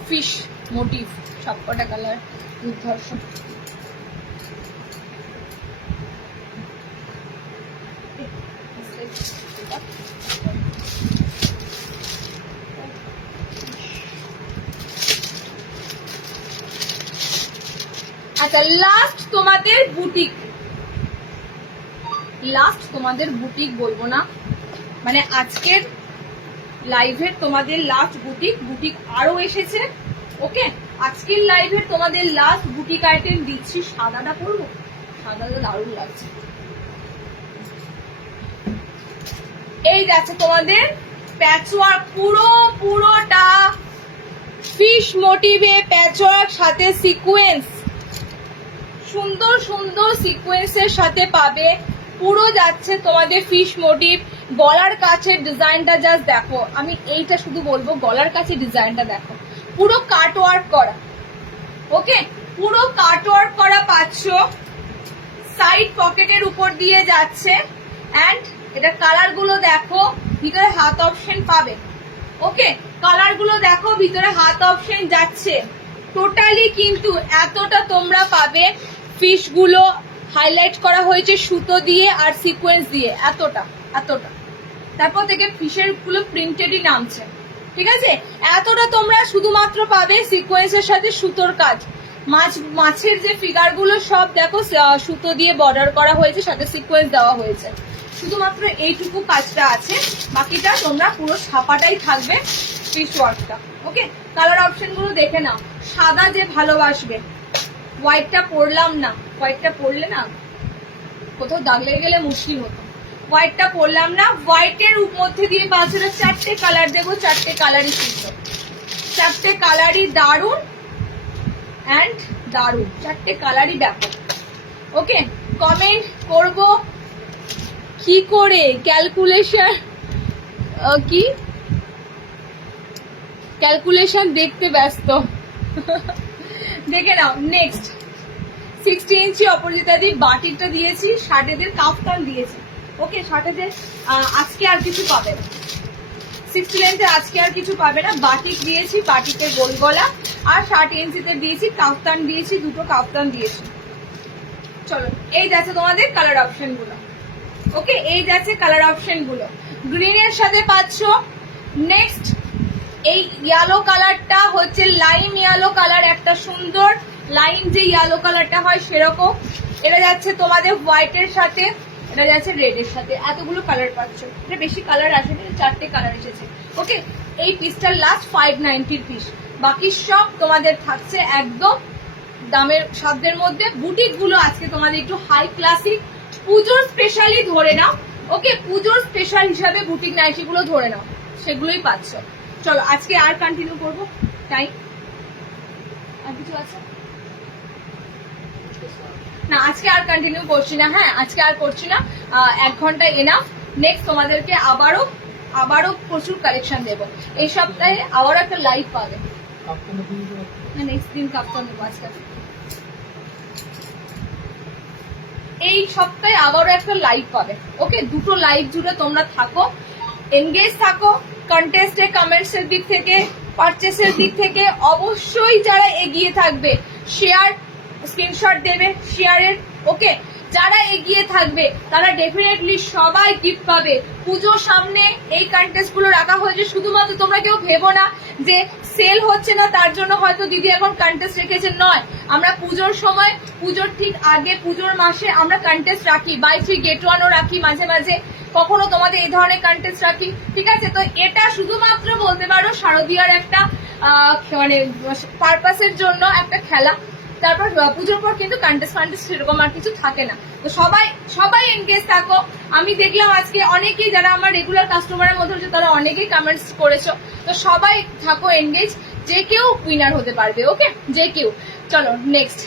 ফিশ মোটিভ, সবকটা কালার দুর্ধর্ষ। আচ্ছা, লাস্ট তোমাদের বুটিক, লাস্ট তোমাদের বুটিক বলবো না, মানে আজকের লাইভের তোমাদের লাস্ট বুটিক, বুটিক আরো এসেছে। ওকে, আজকের লাইভের তোমাদের লাস্ট বুটিক আইটেম দিচ্ছি। সাদাটা পরবো, সাদাটা দারুণ লাগছে। এই যাচ্ছে তোমাদের প্যাচওয়ার্ক, পুরোটা ফিশ মোটিভে প্যাচওয়ার্ক, সাথে সিকোয়েন্স, সুন্দর সুন্দর সিকোয়েন্সের সাথে পাবে। পুরো যাচ্ছে তোমাদের ফিশ মোটিভ। গলার কাছের ডিজাইনটা জাস্ট দেখো, আমি এইটা শুধু বলবো, গলার কাছে ডিজাইনটা দেখো, পুরো কাটওয়ার্ক করা। ওকে, পুরো কাটওয়ার্ক করা পাচ্ছ, সাইড পকেটের উপর দিয়ে যাচ্ছে। অ্যান্ড এটা কালার গুলো দেখো, ভিতরে হাত অপশন পাবে। ওকে, কালার গুলো দেখো, ভিতরে হাত অপশন যাচ্ছে। টোটালি কিন্তু এতটা তোমরা পাবে, ফিশ গুলো হাইলাইট করা হয়েছে সুতো দিয়ে আর সিকোয়েন্স দিয়ে, এতটা এতটা। তারপর থেকে ফিশের গুলো প্রিন্টেডই নামছে, ঠিক আছে। এতটা তোমরা শুধুমাত্র পাবে সিকোয়েন্সের সাথে সুতোর কাজ। মাছের যে ফিগার গুলো সব দেখো সুতো দিয়ে বর্ডার করা হয়েছে, সাথে সিকোয়েন্স দেওয়া হয়েছে। শুধুমাত্র এইটুকু কাজটা আছে, বাকিটা তোমরা পুরো ছাপাটাই থাকবে ফিশ ওয়ার্কটা। ওকে, কালার অপশন গুলো দেখে নাও। সাদা যে ভালোবাসবে, হোয়াইটটা পরলাম না, হোয়াইটটা পরলে না কোথাও দাগ লেগে গেলে মুশকিল হতো, হোয়াইটটা পরলাম না। হোয়াইটের মধ্যে দিয়ে বাচ্চারা 4টে কালার দেবো, 4টে কালারই সুন্দর, 4টে কালারই দারুণ অ্যান্ড দারুণ, 4টে কালারই ব্যাপক। ওকে, কমেন্ট করব কি করে, ক্যালকুলেশন কি ক্যালকুলেশন দেখতে ব্যস্ত, দেখে নাও। নেক্সট 60 ইঞ্চি অপরাজিতাদি বাটিকটা দিয়েছি, শার্টেদের কাফতান দিয়েছি। ওকে, শার্টেদের আজকে আর কিছু পাবে না, 60 লেন্থে আজকে আর কিছু পাবে না। বাটিক দিয়েছি, বাটিকের গোল গলা, আর 60 ইঞ্চিতে দিয়েছি কাফতান, দিয়েছি দুটো কাফতান দিয়েছি। চলো, এই দেখো তোমাদের কালার অপশন গুলো। ওকে, এই যাচ্ছে কালার অপশন গুলো। গ্রিনের সাথে পাচ্ছ। নেক্সট এই ইয়েলো কালারটা হচ্ছে লাইম ইয়েলো কালার, একটা সুন্দর লাইম যে ইয়েলো কালারটা হয় সেরকম। এটা যাচ্ছে তোমাদের হোয়াইটের সাথে, এটা যাচ্ছে রেড এর সাথে। এতগুলো কালার পাচ্ছ, এটা বেশি কালার আসেনি, 4টে কালার এসেছে। ওকে, এই পিসটার লাস্ট 590 পিস, বাকি সব তোমাদের থাকছে একদম দামের সাধ্যের মধ্যে। বুটিক গুলো আজকে তোমাদের একটু হাই ক্লাসিক, পুজোর স্পেশালি ধরে নাও। ওকে, পুজোর স্পেশাল হিসাবে বুটিক নাইটি গুলো ধরে নাও, সেগুলোই পাচ্ছ। চলো আজকে আর কন্টিনিউ করবো, টাইম আর কিছু আছে না, আজকে আর কন্টিনিউ করছি না। হ্যাঁ, আজকে আর করছি না, 1 ঘন্টা এনাফ। নেক্সট তোমাদেরকে আবারও প্রচুর কালেকশন দেবো। এই সপ্তাহে আবারও একটা লাইভ পাবে। নেক্সট দিন কাপ্তান দেবো আজকে। এই সপ্তাহে আবারও একটা লাইভ পাবে। ওকে, 2টো লাইভ জুড়ে তোমরা থাকো, এনগেজ থাকো। কন্টেস্টে কমেন্টস এর দিক থেকে, পারচেসের দিক থেকে অবশ্যই যারা এগিয়ে থাকবে শেয়ার, স্ক্রিনশট দেবে শেয়ারের। ওকে, যারা এগিয়ে থাকবে তারা ডেফিনেটলি সবাই গিফট পাবে। পুজোর সামনে এই কন্টেস্ট গুলো রাখা হয়েছে, শুধুমাত্র তোমরা কেউ ভেবো না যে সেল হচ্ছে না তার জন্য হয়তো দিদি এখন কন্টেস্ট রেখেছেন, নয়। আমরা পুজোর সময়, পুজোর ঠিক আগে, পুজোর মাসে আমরা কন্টেস্ট রাখি, বাই 3 get 1ও রাখি মাঝে মাঝে, কখনো তোমাদের এই ধরনের কন্টেস্ট রাখি। ঠিক আছে, তো এটা শুধুমাত্র বলতে পারো শারদীয়ার একটা মানে পারপাসের জন্য একটা খেলা। তারপর পুজোর পর কিন্তু কন্টেস্ট সেরকম আর কিছু থাকে না। তো সবাই এনগেজ থাকো। আমি দেখলাম আজকে অনেকেই যারা আমার রেগুলার কাস্টমারের মধ্যে হচ্ছে তারা অনেকেই কমেন্টস করেছো, তো সবাই থাকো এনগেজ, যে কেউ উইনার হতে পারবে। ওকে, যে কেউ। চলো নেক্সট।